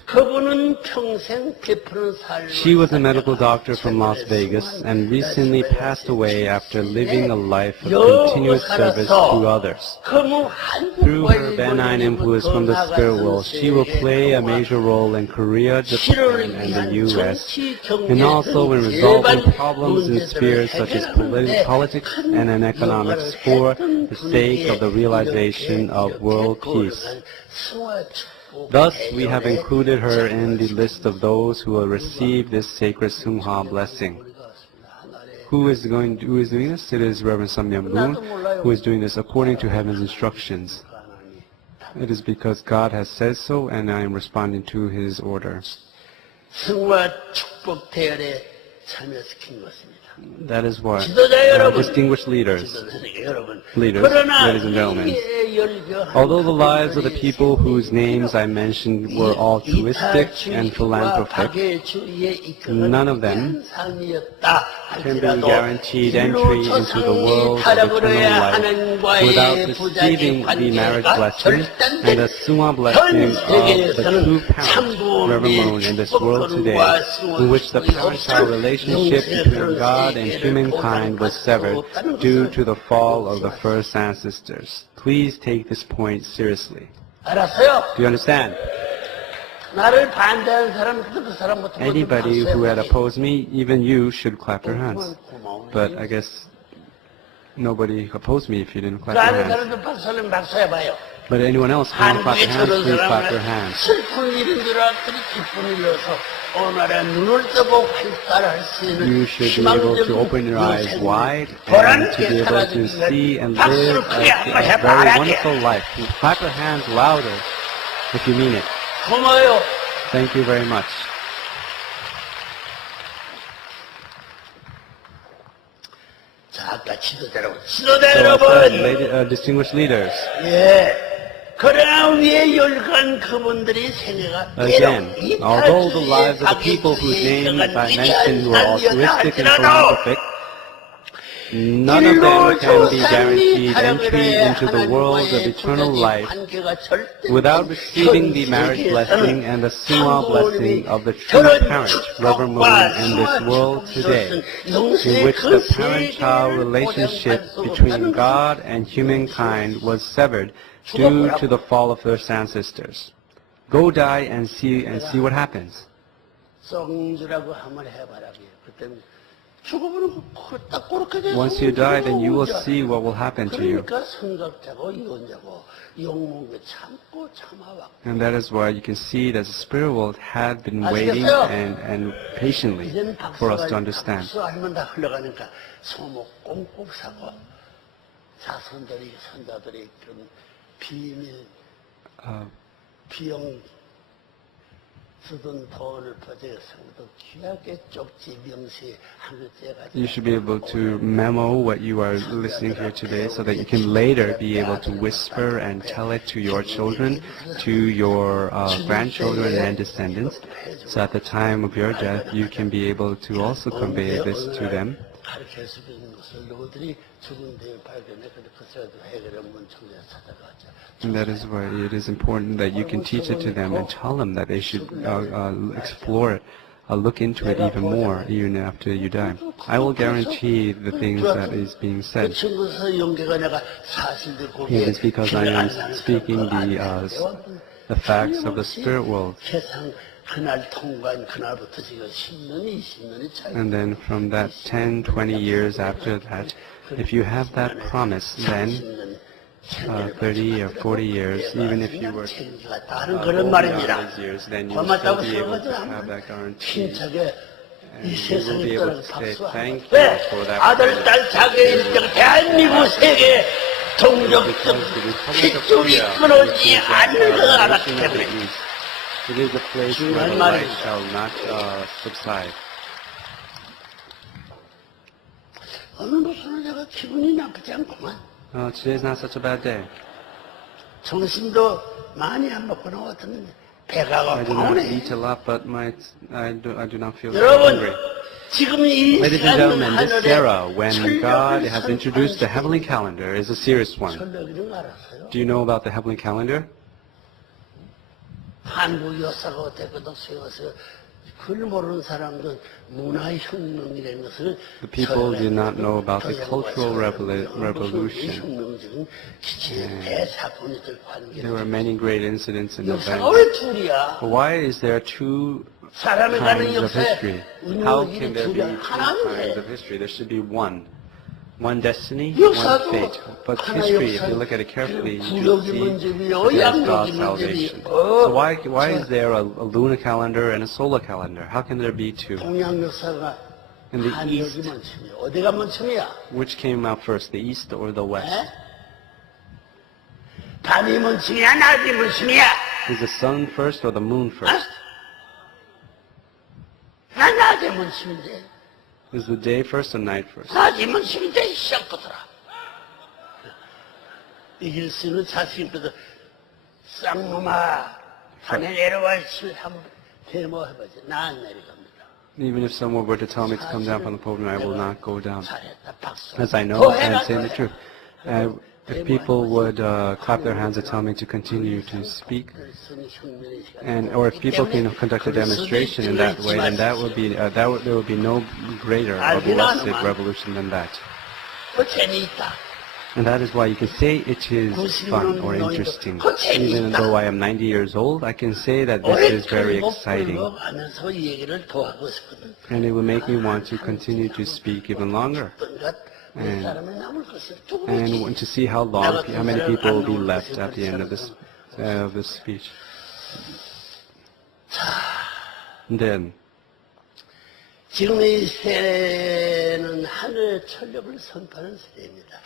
She was a medical doctor from Las Vegas and recently passed away after living a life of continuous service to others. Through her benign influence from the spirit world, she will play a major role in Korea, Japan, and the U.S., and also in resolving problems in spheres such as politics and an economic economics for the sake of the realization of world peace. Thus, we have included her in the list of those who will receive this sacred Sunghwa blessing. Who is doing this? It is Reverend Myung, who is doing this according to heaven's instructions. It is because God has said so, and I am responding to His order. That is why, distinguished leaders, ladies and gentlemen, although the lives of the people whose names I mentioned were altruistic and philanthropic, none of them can be guaranteed entry into the world of eternal life without receiving the marriage blessing and the Sunghwa blessing of the two parents, Reverend Moon, in this world today, in which the parent-child relationship between God and humankind was severed due to the fall of the first ancestors. Please take this point seriously. Do you understand? Anybody who had opposed me, even you, should clap your hands. But I guess nobody opposed me if you didn't clap your hands. But anyone else who didn't clap your hands, please clap your hands. You should be able to open your eyes wide and to be able to see and live a very wonderful life. Clap your hands louder if you mean it. Thank you very much. So I said, distinguished leaders. Again, although the lives of the people whose names I mentioned who are altruistic and philanthropic, none of them can be guaranteed entry into the world of eternal life without receiving the marriage blessing and the Sunghwa blessing of the true parent, Reverend Moon, in this world today, in which the parent-child relationship between God and humankind was severed due to the fall of their ancestors. Go die and see what happens. Once you die, then you will see what will happen to you. And that is why you can see that the spirit world had been waiting and patiently for us to understand. Pyeong You should be able to memo what you are listening here today so that you can later be able to whisper and tell it to your children, to your grandchildren and descendants. So at the time of your death, you can be able to also convey this to them. And that is why it is important that you can teach it to them and tell them that they should explore it, look into it even more, even after you die. I will guarantee the things that is being said. It is because I am speaking the facts of the spirit world. And then from that 10, 20 years after that, if you have that promise, then 30 or 40 years, even if you were beyond these years, then you will still be able to have that guarantee. And you will be able to say thank you for that. It is a place where the light shall not subside. Today is not such a bad day. I do not eat a lot, but I do not feel hungry. Ladies and gentlemen, this era, when God has introduced the heavenly calendar, is a serious one. Do you know about the heavenly calendar? The people do not know about the Cultural Revolution. There were many great incidents and events. But why is there two kinds of history? How can there be two kinds of history? There should be one one destiny, one fate. But history, if you look at it carefully, you see that there's God's salvation. So why is there a lunar calendar and a solar calendar? How can there be two? In the East, which came out first, the East or the West? 밤이 먼저야, 낮이 먼저야. Is the sun first or the moon first? 난 낮에 먼저인데. Is the day first or night first? 낮이 먼저인데 시작부터라. 이길 수 있는 자식들도 쌍놈아, 산에 내려와 한번 데모해보지. 난 내려갑니다. Even if someone were to tell me to come down from the podium, I will not go down. As I know, I am saying the truth. If people would clap their hands and tell me to continue to speak, or if people can conduct a demonstration in that way, then that would be there would be no greater or blessed revolution than that. And that is why you can say it is fun or interesting. Even though I am 90 years old, I can say that this is very exciting. And it will make me want to continue to speak even longer. And want to see how many people will be left at the end of this speech. And then, 지금의 세대는 하늘의 천력을 선포하는 세대입니다.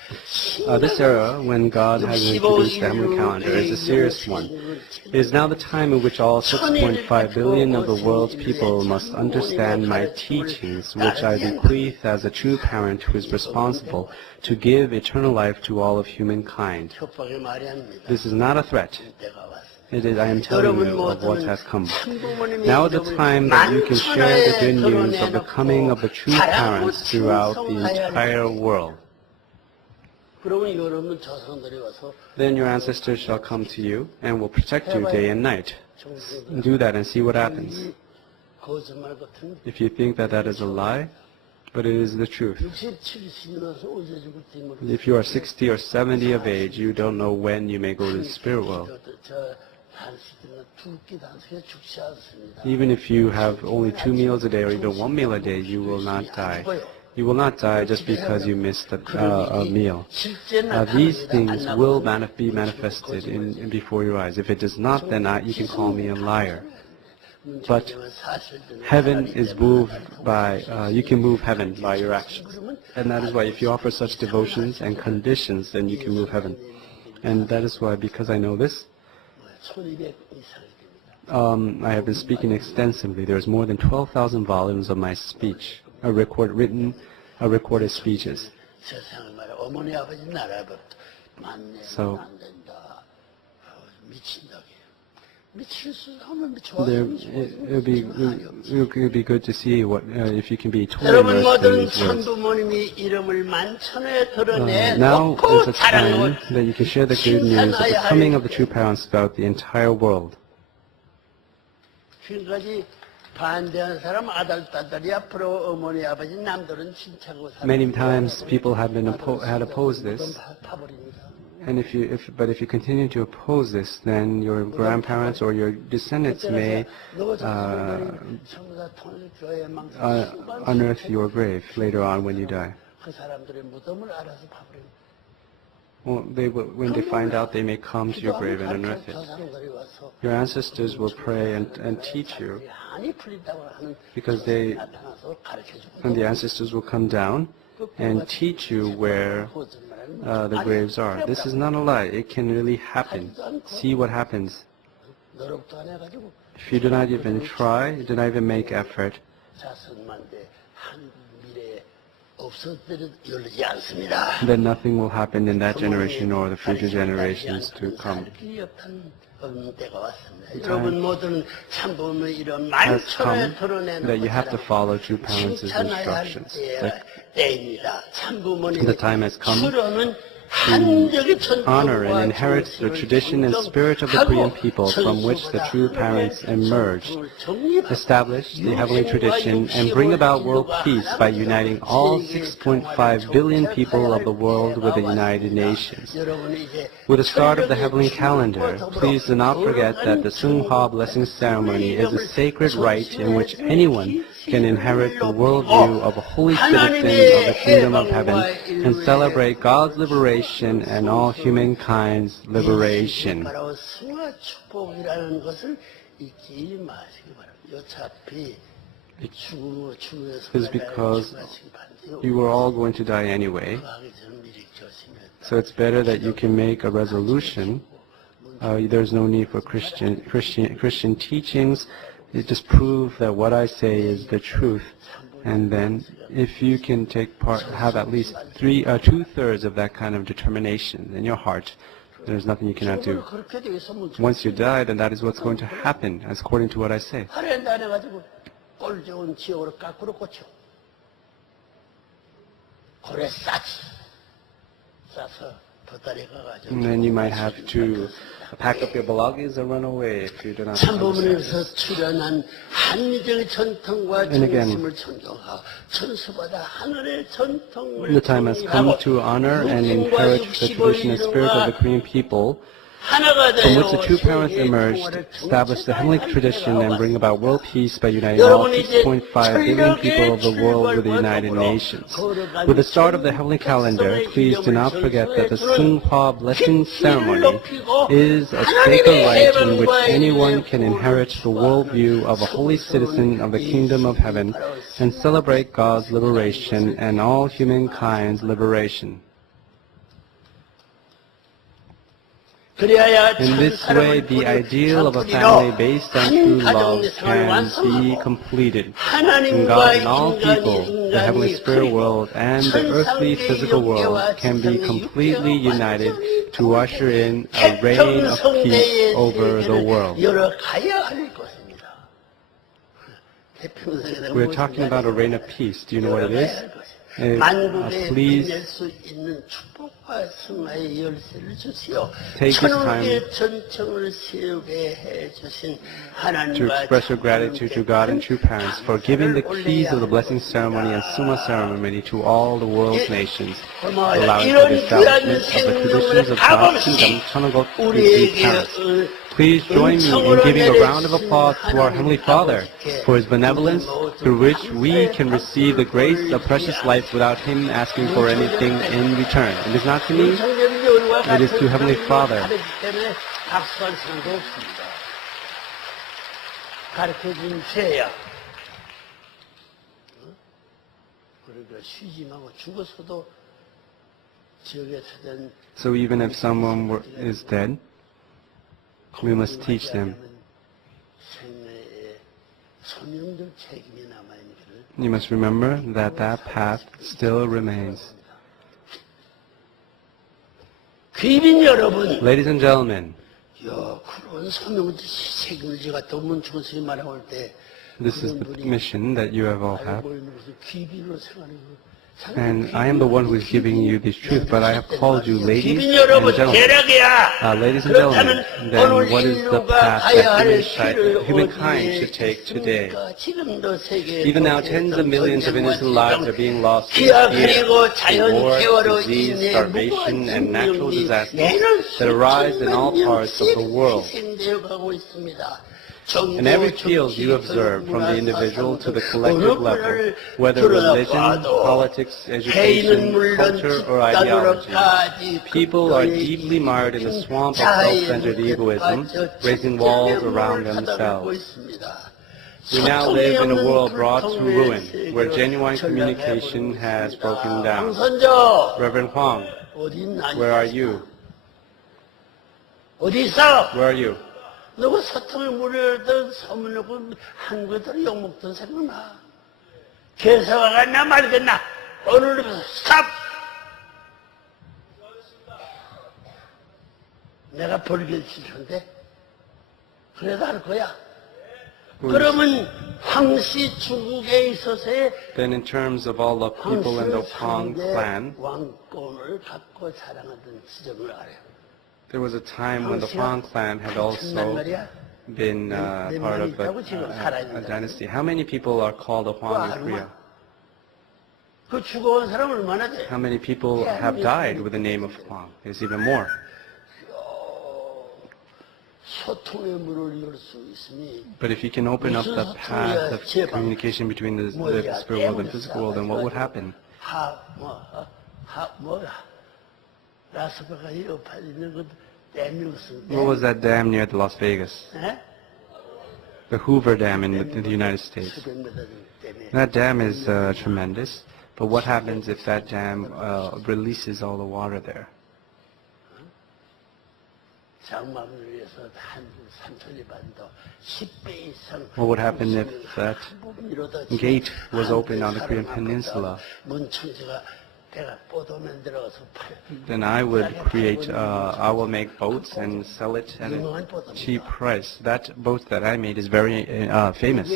this era, when God has introduced the heavenly calendar, is a serious one. It is now the time in which all 6.5 billion of the world's people must understand my teachings, which I bequeath as a true parent who is responsible to give eternal life to all of humankind. This is not a threat. It is, I am telling you of what has come. Now is the time that you can share the good news of the coming of the true parents throughout the entire world. Then your ancestors shall come to you and will protect you day and night. Do that and see what happens. If you think that that is a lie, but it is the truth. If you are 60 or 70 of age, you don't know when you may go to the spirit world. Even if you have only 2 meals a day or even 1 meal a day, you will not die. You will not die just because you missed a meal. These things will be manifested before your eyes. If it does not, then you can call me a liar. But heaven is moved by, you can move heaven by your actions. And that is why if you offer such devotions and conditions, then you can move heaven. And that is why, because I know this, I have been speaking extensively. There's more than 12,000 volumes of my speech, recorded speeches. So, it would be good to see what if you can be totally immersed in these words. Now is the time that you can share the good news of the coming of the true parents throughout the entire world. Many times people have had opposed this. And if you continue to oppose this, then your grandparents or your descendants may unearth your grave later on when you die. Well, when they find out, they may come to your grave and unearth it. Your ancestors will pray and teach you, because the ancestors will come down and teach you where the graves are. This is not a lie. It can really happen. See what happens. If you do not even try, do not even make effort, then nothing will happen in that generation or the future generations to come. The time has come that you have to follow true parents' instructions. The time has come to honor and inherit the tradition and spirit of the Korean people from which the true parents emerged, establish the heavenly tradition, and bring about world peace by uniting all 6.5 billion people of the world with the United Nations. With the start of the heavenly calendar, please do not forget that the Seonghwa blessing ceremony is a sacred rite in which anyone can inherit the worldview of a holy citizen of the kingdom of heaven and celebrate God's liberation and all humankind's liberation. 바로 승화 축복이라는 것을 잊지 마시기 바랍니다. 어차피 Is because you were all going to die anyway. So it's better that you can make a resolution. There's no need for Christian teachings. You just prove that what I say is the truth. And then if you can take part, have at least 2/3 of that kind of determination in your heart, there's nothing you cannot do. Once you die, then that is what's going to happen, as according to what I say. 꼴 좋은 지옥으로 까꾸로 꽂혀. 고래 싸서 덧다리 가가지고. And then you might have to pack up your belongings and run away if you do not. 참부분에서 출현한 한미적인 전통과 중심을 존경하고 천수보다 하늘의 전통을 The time has come to honor and inherit the tradition and spirit of the Korean people, from which the two parents emerged, establish the heavenly tradition and bring about world peace by uniting all 6.5 billion people of the world with the United Nations. With the start of the heavenly calendar, please do not forget that the Seonghwa blessing ceremony is a sacred rite in which anyone can inherit the worldview of a holy citizen of the kingdom of heaven and celebrate God's liberation and all humankind's liberation. In this way, the ideal of a family based on true love can be completed. And God and all people, the heavenly spirit world and the earthly physical world can be completely united to usher in a reign of peace over the world. We're talking about a reign of peace. Do you know what it is? Please take this time to express your gratitude to God and true parents for giving the keys of the blessing ceremony and Summa ceremony to all the world's nations, allowing for the establishment of the traditions of God's kingdom, Cheongot, through parents. Please join me in giving a round of applause to our Heavenly Father for His benevolence, through which we can receive the grace of precious life without Him asking for anything in return. It is not to me, it is to Heavenly Father. So even if someone is dead, we must teach them. You must remember that that path still remains. Ladies and gentlemen, this is the mission that you have all had. And I am the one who is giving you this truth, but I have called you ladies and gentlemen. Ladies and gentlemen, then what is the path that humankind should take today? Even now, tens of millions of innocent lives are being lost each year to war, disease, starvation, and natural disasters that arise in all parts of the world. In every field you observe, from the individual to the collective level, whether religion, politics, education, culture, or ideology, people are deeply mired in the swamp of self-centered egoism, raising walls around themselves. We now live in a world brought to ruin, where genuine communication has broken down. Reverend Huang, where are you? Where are you? 너가 소통을 무료하던 소문하고 한 것들을 욕먹던 생각나. 개사가 나 말겠나? 오늘부터 스탑! 내가 벌길 칠 텐데 그래도 할 거야. 그러면 황씨 중국에 있어서의 Then in terms of all the people in the Pyeong clan, 왕권을 갖고 자랑하던 지점을 알아요. there was a time when the Pyeong clan had also been part of a dynasty. How many people are called the Hwang in Korea? How many people have died with the name of Hwang? There's even more. 소통의 문을 열 수 있으니 But if you can open up the path of communication between the spirit world and physical world, then what would happen? 라스베가스 옆에 있는 그 댐이었습니다. What was that dam near the Las Vegas? The Hoover Dam in the United States. That dam is tremendous, but what happens if that dam releases all the water there? What would happen if that gate was opened on the Korean Peninsula? Then I would I will make boats and sell it at a cheap price. That boat that I made is very famous.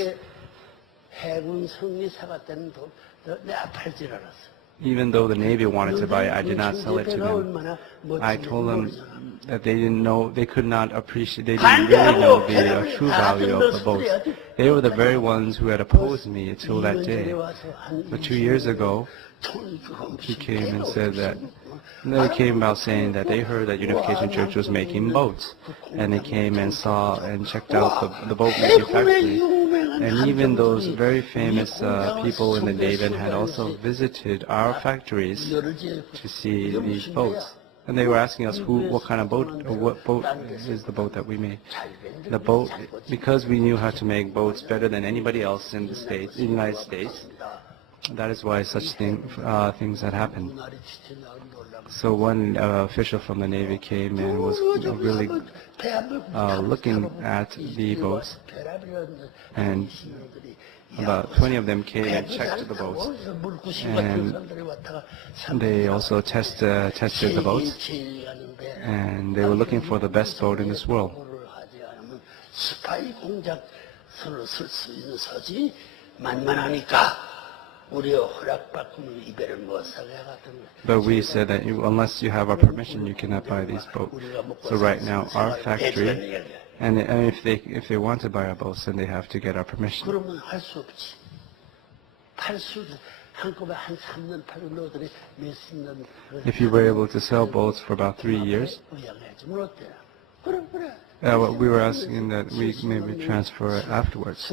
Even though the Navy wanted to buy it, I did not sell it to them. I told them that they didn't know, they could not appreciate, they didn't really know the true value of the boats. They were the very ones who had opposed me until that day. But 2 years ago, he came and said that, they came about saying that they heard that Unification Church was making boats. And they came and saw and checked out the boat making factory. And even those very famous people in the Navy had also visited our factories to see these boats. And they were asking us what kind of boat, or what boat is the boat that we made. The boat, because we knew how to make boats better than anybody else in the United States, that is why such things had happened. So one official from the Navy came and was really looking at the boats, and about 20 of them came and checked the boats, and they also tested the boats, and they were looking for the best boat in this world. But we said that unless you have our permission, you cannot buy these boats. So right now, our factory, and if they want to buy our boats, then they have to get our permission. If you were able to sell boats for about 3 years, we were asking that we maybe transfer it afterwards.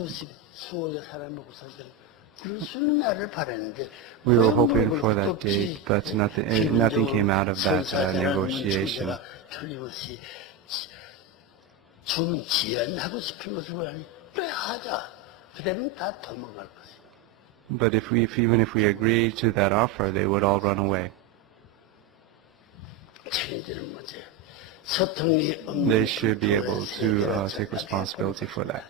We were hoping for that date, but nothing came out of that negotiation. But even if we agreed to that offer, they would all run away. They should be able to take responsibility for that.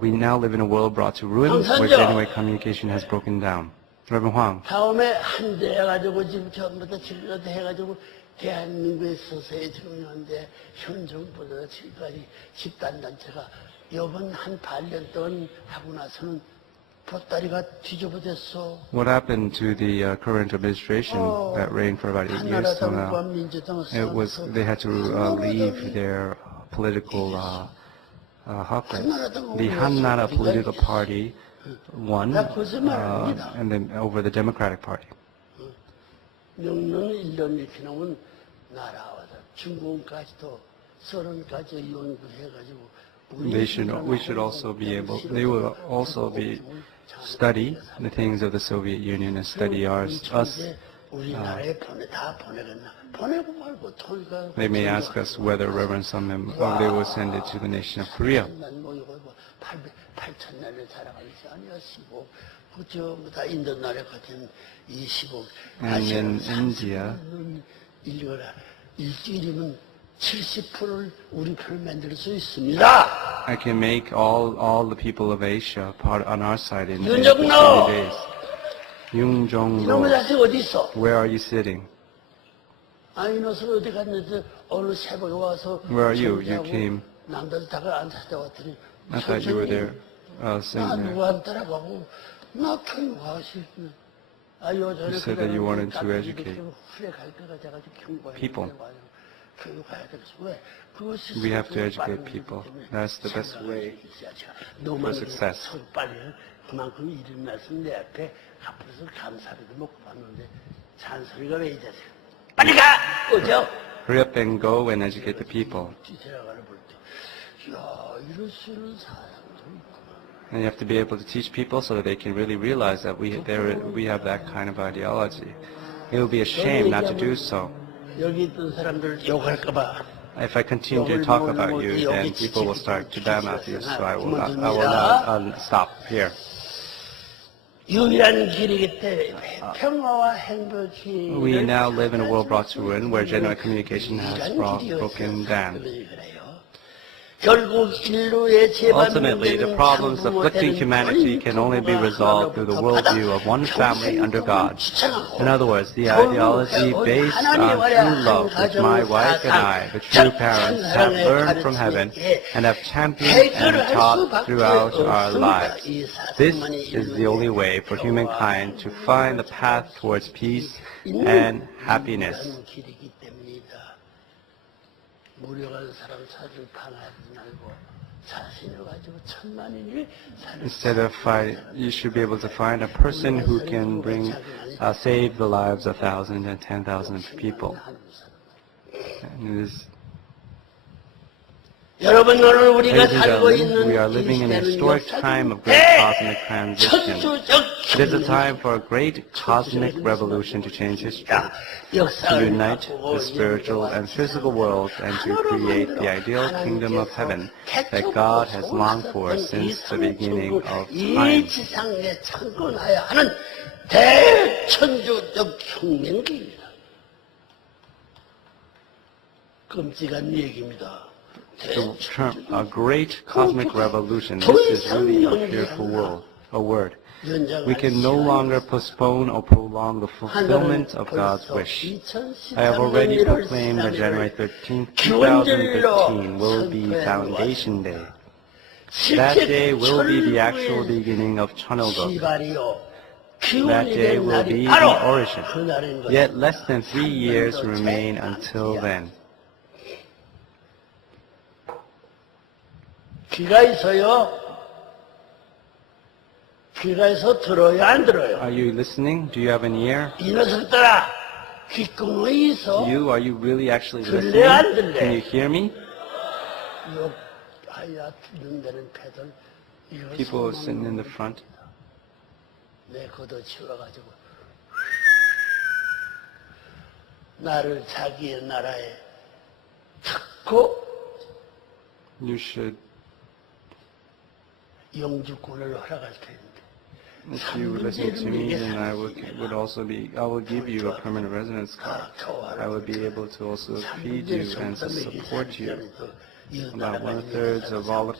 We now live in a world brought to ruin, where genuine communication has broken down. Reverend Huang. 다음에 한대 해가지고 지금 전부터 질러도 해가지고 대한민국에 있어서의 중요한데 현 정부보다 지금까지 집단단체가 이번 한 8년 동안 하고 나서는 보따리가 뒤집어졌어. What happened to the current administration that reigned for about 8 years till now? They had to leave their political hopkins. The Hannara political party won, and then over the Democratic Party. 명령을 1년 이렇게 나오면 날아와서 중공까지도 서른까지 연구해가지고 we should also be able, they will also study the things of the Soviet Union and study us. They may ask us whether Reverend Sunmim, they will send it to the nation of Korea. And in India, I can make all the people of Asia part on our side in 70 days. Jeong, where are you sitting? Where are you? You came. I thought you were there, sitting there. You said that you wanted to educate people. We have to educate people. That's the best way for success. Hurry up and go and educate the people. 야, 이럴 수 있는 사람도 있구나. And you have to be able to teach people so that they can really realize that we have that kind of ideology. It would be a shame not to do so. 여기 있던 사람들 욕할까 봐. If I continue to talk about you, then people will start to badmouth you, so I will not stop here. 유일한 길이기 평화와 행복이. We now live in a world brought to ruin where genuine communication has broken down. Ultimately, the problems afflicting humanity can only be resolved through the worldview of one family under God. In other words, the ideology based on true love which my wife and I, the true parents, have learned from heaven and have championed and taught throughout our lives. This is the only way for humankind to find the path towards peace and happiness. Instead of you should be able to find a person who can save the lives of thousands and 10,000 people. And it is, ladies and gentlemen, we are living in a historic time of great cosmic transition. It is a time for a great cosmic revolution to change history, to unite the spiritual and physical worlds, and to create the ideal kingdom of heaven that God has longed for since the beginning of time. 끔찍한 얘기입니다. The term, a great cosmic revolution, this is really a fearful word. We can no longer postpone or prolong the fulfillment of God's wish. I have already proclaimed that January 13, 2013 will be Foundation Day. That day will be the actual beginning of Cheongguk. That day will be the origin. Yet less than 3 years remain until then. 귀가 있어요? 귀가 있어 들어요? 안 들어요? Are you listening? Do you have an ear? 이 녀석들아, 귓구멍이 있어? Are you really actually 들래 안 listening? 들래? Can you hear me? 하야 듣는 데는 패들 People sitting in the front. 내 걷어치워가지고 나를 자기의 나라에 듣고 You should, 영주권을 허락할 텐데. if you listen to me, then I will give you a permanent residence card. I will be able to also feed you and to support you. About 1/3 of all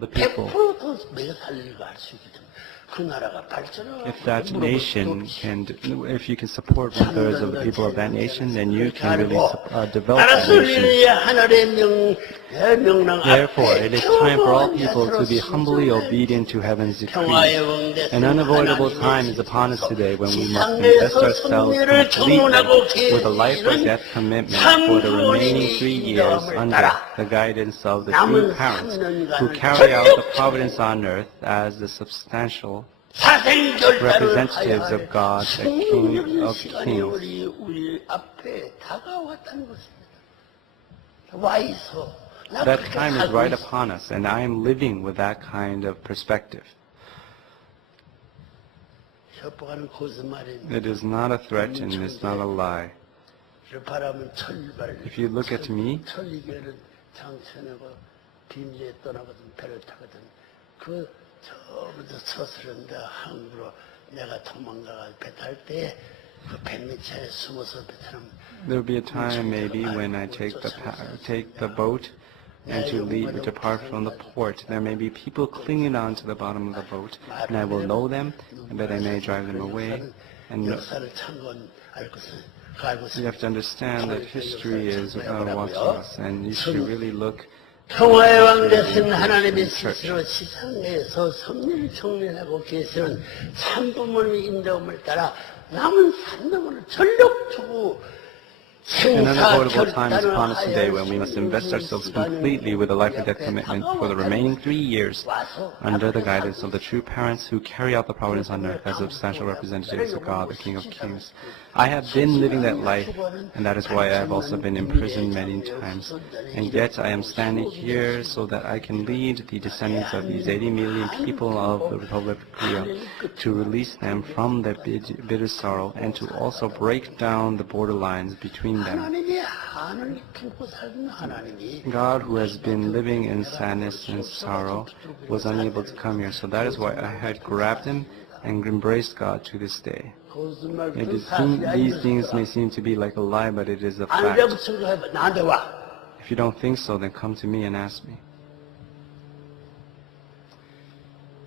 the people. 100% 매 살리고 할 수 있기 때문에 그 나라가 발전을. If you can support 1/3 of the people of that nation, then you can really develop that nation. Therefore, it is time for all people to be humbly obedient to heaven's decree. An unavoidable time is upon us today when we must invest ourselves completely with a life or death commitment for the remaining 3 years under the guidance of the true parents who carry out the providence on earth as the substantial representatives of God, the King of Kings. That time is right upon us, and I am living with that kind of perspective. It is not a threat and it's not a lie. If you look at me, there will be a time maybe when I take the boat and to depart from the port. There may be people clinging on to the bottom of the boat, and I will know them, but I may drive them away. And you have to understand that history is watching us, and you should really look. 평화의 왕 되신 하나님의 스스로 세상 내에서 섭리를 정리하고 계시는 산부모님의 인도함을 따라 남은 산동을 전력 두고 An unavoidable time is upon us today when we must invest ourselves completely with a life or death commitment for the remaining 3 years under the guidance of the true parents who carry out the providence on earth as substantial representatives of God, the King of Kings. I have been living that life, and that is why I have also been imprisoned many times. And yet I am standing here so that I can lead the descendants of these 80 million people of the Republic of Korea to release them from their bitter sorrow and to also break down the borderlines between them. God, who has been living in sadness and sorrow, was unable to come here, so that is why I had grabbed him and embraced God to this day. These things may seem to be like a lie, but it is a fact. If you don't think so, then come to me and ask me.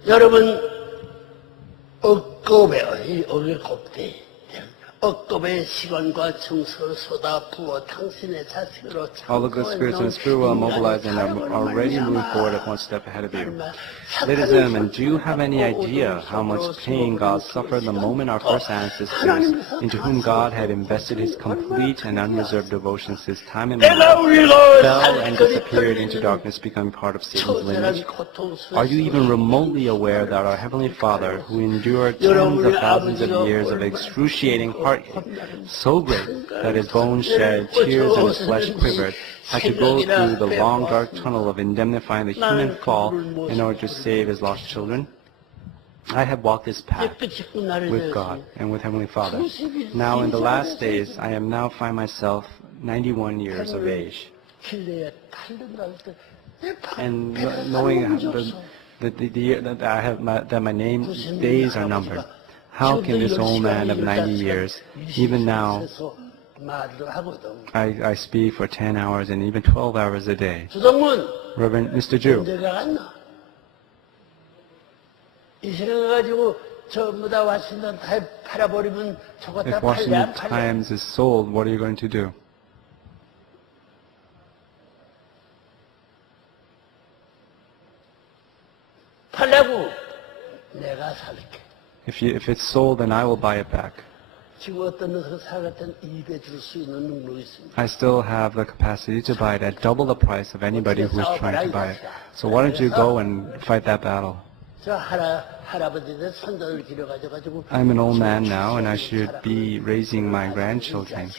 여러분, 억겁의 억의 곱대. 억겁의 시간과 정서를 쏟아부어 당신의 자식으로 All the good spirits in the spirit will mobilize and are already moving forward one step ahead of you. Ladies and gentlemen, do you have any idea how much pain God suffered the moment our first ancestors, into whom God had invested his complete and unreserved devotion since time immemorial, fell and disappeared into darkness, becoming part of Satan's lineage? Are you even remotely aware that our Heavenly Father, who endured tens of thousands of years of excruciating heartache, so great that his bones shed tears and his flesh quivered, had to go through the long dark tunnel of indemnifying the human fall in order to save his lost children? I have walked this path with God and with Heavenly Father. Now in the last days, I am now find myself 91 years of age. And knowing that my days are numbered, how can this old man of 90 years, even now, I speak for 10 hours and even 12 hours a day? Reverend Mr. Jew, if Washington Times is sold, what are you going to do? If it's sold, then I will buy it back. I still have the capacity to buy it at double the price of anybody who is trying to buy it. So why don't you go and fight that battle? I'm an old man now, and I should be raising my grandchildren.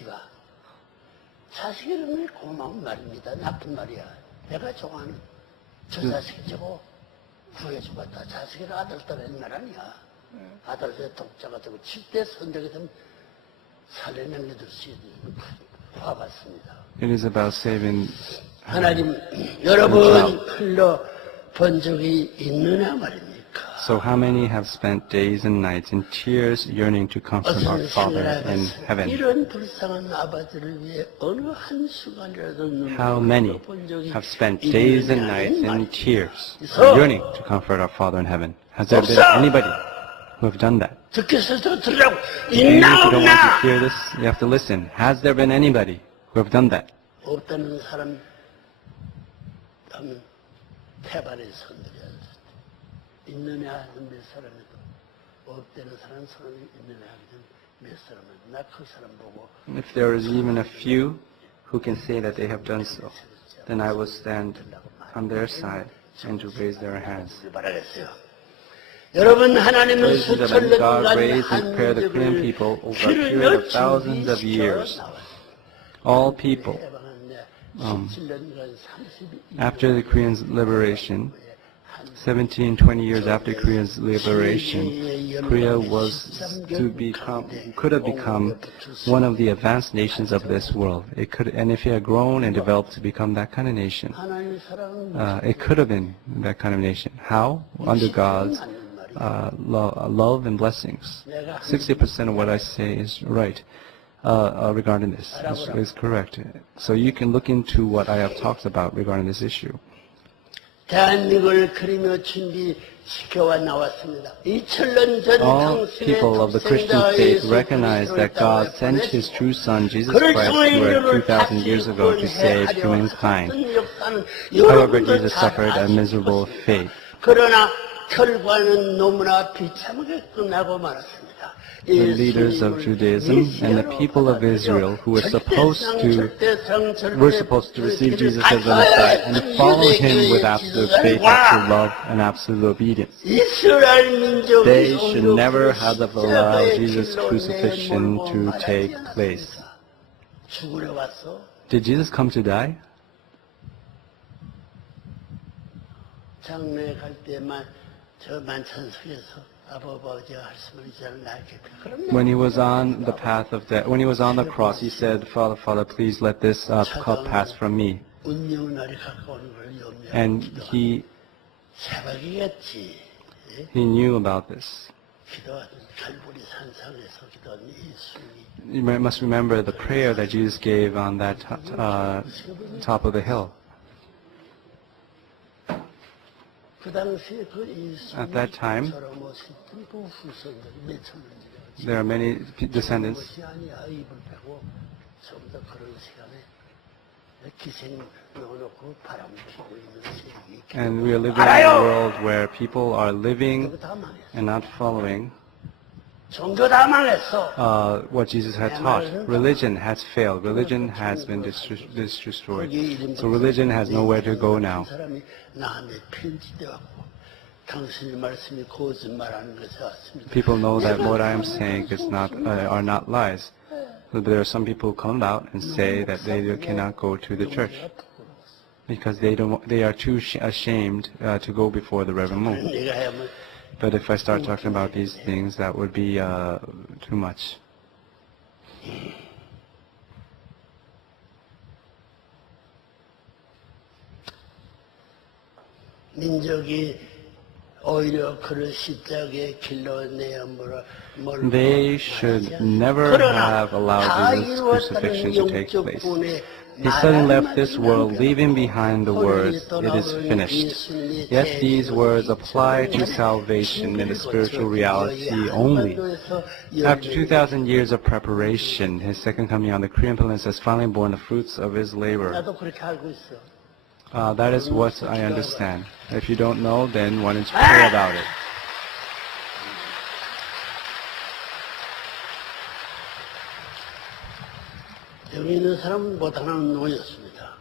It is about saving So how many have spent days and nights in tears yearning to comfort our Father in heaven? How many have spent days and nights in tears yearning to comfort our Father in heaven? Has there been anybody who have done that? And if you don't want to hear this, you have to listen. Has there been anybody who have done that? If there is even a few who can say that they have done so, then I will stand on their side and to raise their hands. Ladies and gentlemen, God raised in prayer the Korean people over a period of thousands of years. All people, after the Koreans' liberation, 17-20 years after Korea's liberation, Korea could have become one of the advanced nations of this world. And if it had grown and developed to become that kind of nation, it could have been that kind of nation. How? Under God's love and blessings. 60% of what I say is right regarding this. Is correct. So you can look into what I have talked about regarding this issue. All people of the Christian faith recognize that God sent His true Son, Jesus Christ, to earth 2,000 years ago to save humankind. However, Jesus suffered a miserable fate. the leaders of Judaism and the people of Israel who were supposed to receive Jesus as the Messiah and follow him with absolute faith, absolute love, and absolute obedience. They should never have allowed Jesus' crucifixion to take place. Did Jesus come to die? 장례 갈 때만 저 만찬석에서 When he was on the path of death, when he was on the cross, he said, "Father, Father, please let this cup pass from me." And he knew about this. You must remember the prayer that Jesus gave on that top of the hill. At that time, there are many descendants, and we are living in a world where people are living and not following what Jesus had taught. Religion has failed. Religion has been destroyed. So religion has nowhere to go now. People know that what I am saying is are not lies. But there are some people who come out and say that they cannot go to the church because they are too ashamed to go before the Reverend Moon. But if I start talking about these things, that would be too much. They should never have allowed Jesus' crucifixion to take place. He suddenly left this world, leaving behind the words, "It is finished." Yet these words apply to salvation in the spiritual reality only. After 2,000 years of preparation, his second coming on the Korean peninsula has finally borne the fruits of his labor. That is what I understand. If you don't know, then why don't you pray about it? 여기 있는 사람은 못 하나는 노였습니다.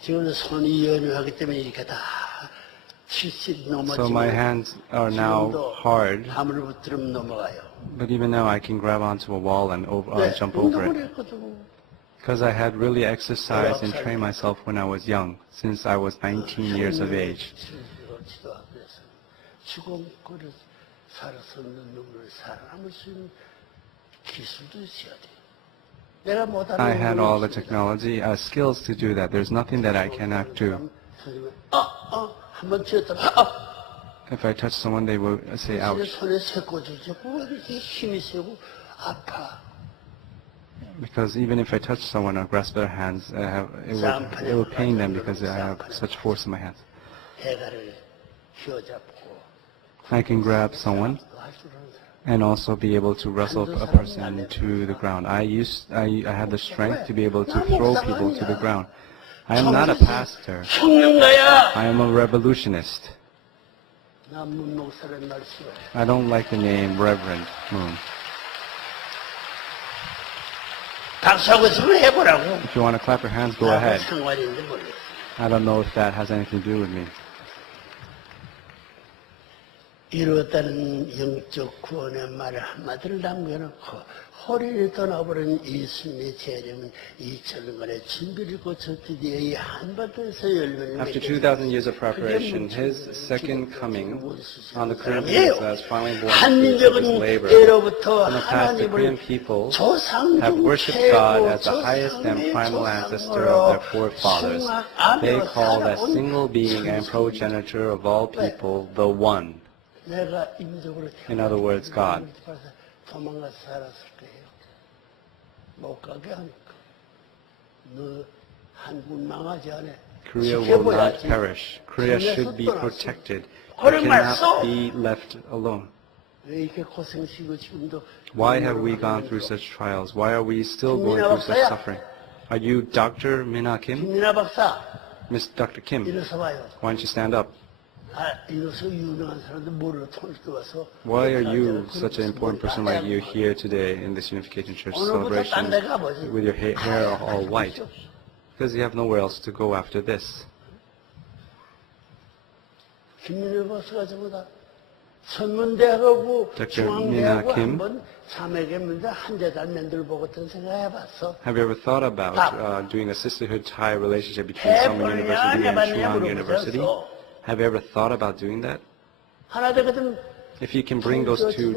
지금 손이 연유하기 때문에 이렇게 다 70 넘어지고 So my hands are now hard, 함을 붙들면 넘어가요. but even now I can grab onto a wall and jump over it. Because I had really exercised and trained myself when I was young, since I was 19 years of age. 죽음거리 살아서 눈물을 살아남을 수 있는 I had all the technology, skills to do that. There's nothing that I cannot do. If I touch someone, they will say, "Ouch." Because even if I touch someone or grasp their hands, it will pain them because I have such force in my hands. I can grab someone and also be able to wrestle a person to the ground. I had the strength to be able to throw people to the ground. I am not a pastor. I am a revolutionist. I don't like the name Reverend Moon. If you want to clap your hands, go ahead. I don't know if that has anything to do with me. 이루었다는 영적 구원의 말을 한마디를 남겨놓고 호리를 떠나버린 예수님의 재림은 2000년간의 준비를 거쳐 드디어 이 한반도에서 열매를 After 2,000 years of preparation, his second coming on the Korean peninsula has finally borne the fruit of his labor. In the past, the Korean people have worshipped God as the highest and primal ancestor of their forefathers. They call that single being and progenitor of all people the One. In other words, God. Korea will not perish. Korea should be protected. It cannot be left alone. Why have we gone through such trials? Why are we still going through such suffering? Are you Dr. Mina Kim? Miss Dr. Kim, why don't you stand up? 이로서 유능한 사람들 모르고 통일교 와서 Why are you, such an important person like you, here today in this Unification Church celebration with your hair all white? Because you have nowhere else to go after this. 김민혜 박사가 전부 다 선문대학하고 중앙대학하고 한번 참여했는데 한 대달 만들어 보겠다는 생각해봤어. Have you ever thought about doing a sisterhood tie relationship between Someone University and Cheong University? Have you ever thought about doing that? 하나 되거든. If you can bring those two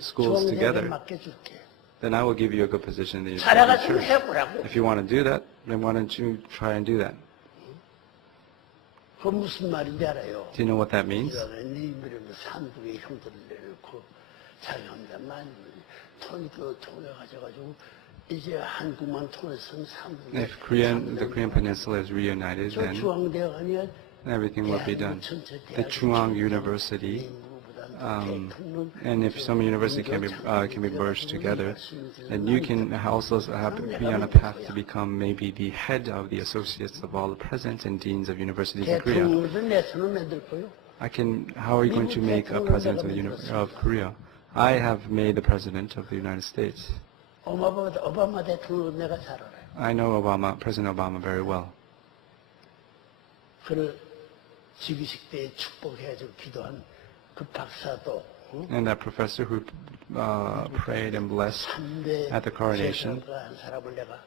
schools together, 맡겨줄게. then I will give you a good position in the 살아가지고 church. 해보라고. If you want to do that, then why don't you try and do that? 그 무슨 말인지 알아요? Do you know what that means? 니들은 삼국의 형들을 내놓고 자기한테만 통일교 통해가지고 이제 한국만 통해서는 삼국. If the Korean Peninsula is reunited, then 중앙대학 아니야? everything will be done. The Cheong University, and if some university can be merged together, then you can also be on a path to become maybe the head of the associates of all the presidents and deans of universities in Korea. How are you going to make a president of Korea? I have made the president of the United States. 오바마 대통령 내가 잘 알아요. I know President Obama very well. 그 즉위식 때 축복해가지고 기도한 그 박사도. And that professor who prayed and blessed at the coronation. 한 사람을 내가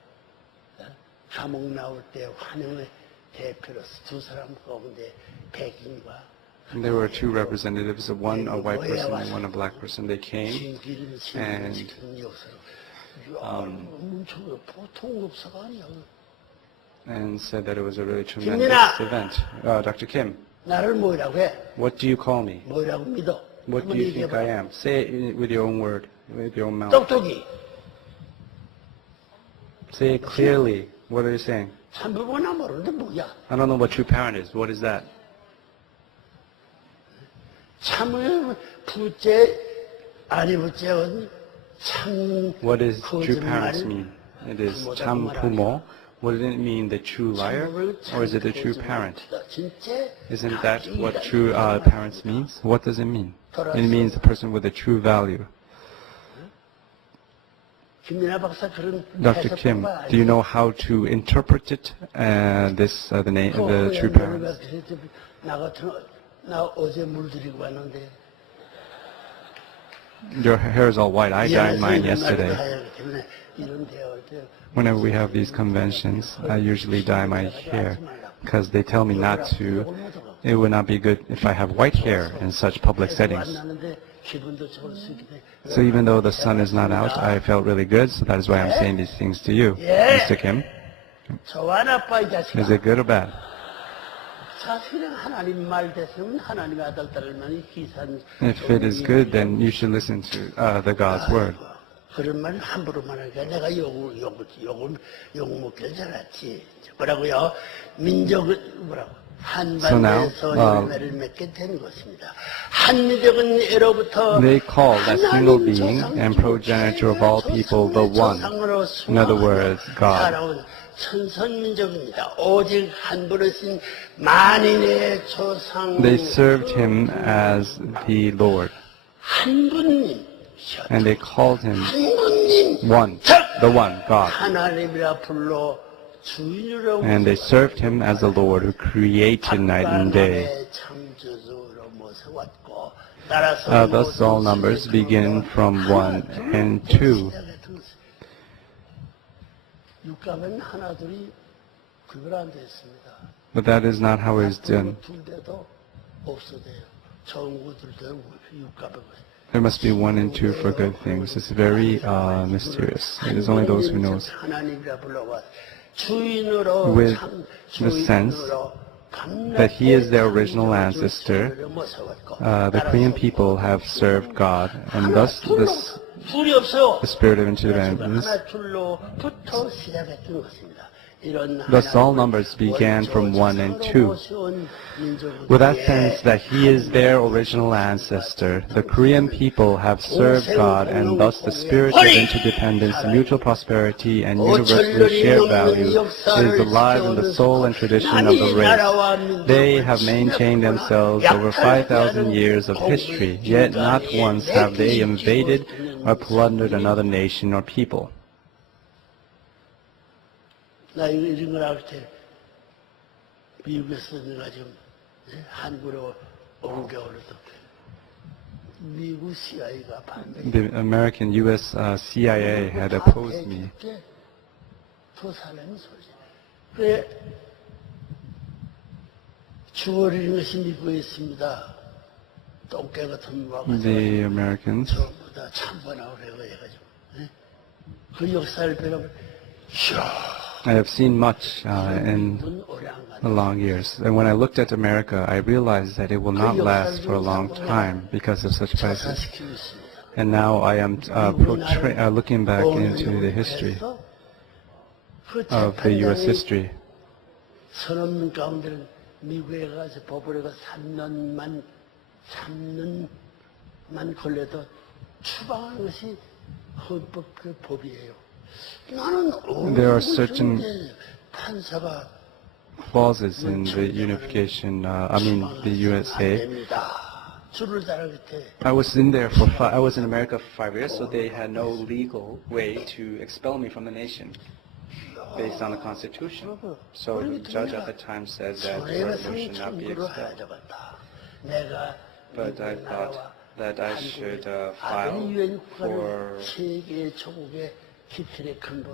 감옥 나올 때 환영의 대표로서 두 사람 가운데 백인과. And there were two representatives, one a white person and one a black person. They came and said that it was a really tremendous event. Dr. Kim, what do you call me? What do you think I am? Say it with your own word, with your own mouth. Say it clearly. What are you saying? I don't know what true parent is. What is that? What does true parents mean? It is 참 부모. What does it mean, the true liar? Or is it the true parent? Isn't that what true parents means? What does it mean? It means the person with a true value. Dr. Kim, do you know how to interpret it, the true parents? Your hair is all white. I dyed mine yesterday. Whenever we have these conventions, I usually dye my hair because they tell me not to. It would not be good if I have white hair in such public settings. So even though the sun is not out, I felt really good, so that is why I'm saying these things to you. Mr. Kim, is it good or bad? If it is good, then you should listen to the God's word. 그런 말 함부로만 하니까 내가 욕 먹길 잘했지. 뭐라고요? 민족은 뭐라고? 한반도에서 열매를 맺게 된 것입니다. 한민족은 예로부터 They call that single being and progenitor of all people the one. In other words, God. 천선민족입니다. 오직 한 분이신 만인의 조상. They served him as the Lord. 한 분님. And they called him one, the one, God. And they served him as the Lord who created night and day. Thus all numbers begin from 1 and 2. But that is not how it is done. There must be 1 and 2 for good things. It's very mysterious. It is only those who know. With the sense that he is their original ancestor, the Korean people have served God, and thus the spirit of interdependence Thus all numbers began from 1 and 2. With that sense that he is their original ancestor, the Korean people have served God, and thus the spirit of interdependence, mutual prosperity, and universally shared value is alive in the soul and tradition of the race. They have maintained themselves over 5,000 years of history, yet not once have they invaded or plundered another nation or people. 나 이런 걸 알 때 미국에서 내가 지금 한국으로 옮겨오려도 미국 CIA가 반대. The American U.S. CIA had opposed me. 두 사람이 소리. 그래 죽어리는 것이 미국에 있습니다. 똥개 같은 와가지고 The Americans. 전부 다 참관하고 해가지고 그 역사를 배우면 I have seen much in the long years. And when I looked at America, I realized that it will not last for a long time because of such prices. And now I am looking back into the history of the U.S. history. 선없는 가운데는 미국에 가서 법원에 가서 3년만 걸려도 추방하는 것이 헌법 그 법이에요. There are certain clauses in the unification, the USA. I was in America for 5 years, so they had no legal way to expel me from the nation based on the Constitution. So the judge at the time said that foreigners should not be expelled. But I thought that I should file for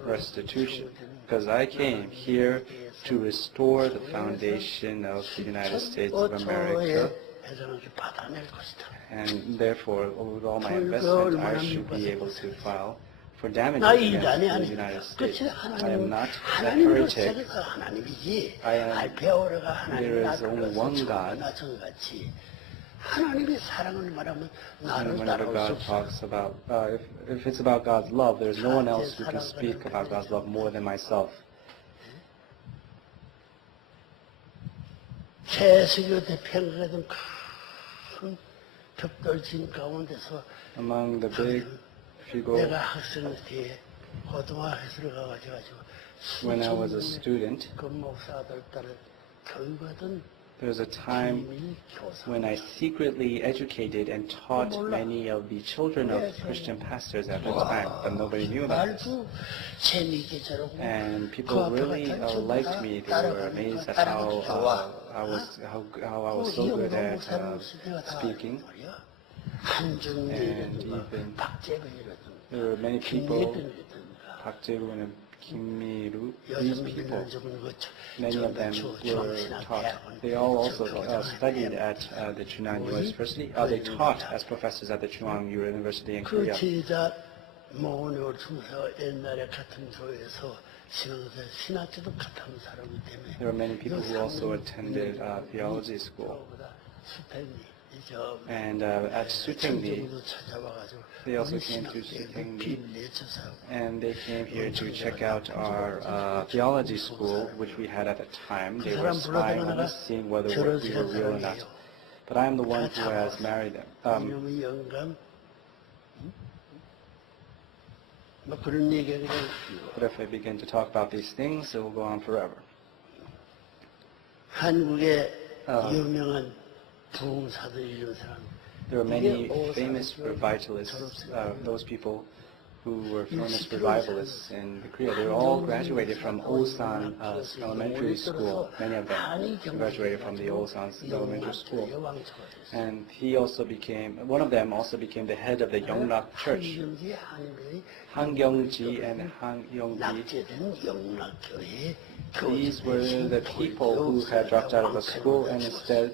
restitution, because I came here to restore the foundation of the United States of America, and therefore with all my investment I should be able to file for damages against the United States. I am not a heretic. There is only one God. And whenever God talks about, if it's about God's love, there's no one else who can speak about God's love more than myself. Among the big figures, when I was a student, there was a time when I secretly educated and taught many of the children of Christian pastors at the time, but nobody knew about this. And people really liked me. They were amazed at how I was so good at speaking. And even there were many people, Park Jae-woo and Kim Mi-ru, these people, many of them were taught. They all also studied at the Cheon University. They taught as professors at the Cheong University in Korea. There were many people who also attended theology school. And at Sutengdi, they also came to Sutengdi, and they came here to check out our theology school, which we had at the time. They were spying on us, seeing whether we were real or not. But I am the one who has married them. But if I begin to talk about these things, it will go on forever. There are many famous revivalists, those people who were famous revivalists in Korea. They were all graduated from Osan Elementary School. Many of them graduated from the Osan Elementary School. And one of them also became the head of the Yongnak Church. Han Kyung-ji and Han Yong-ji. These were the people who had dropped out of the school, and instead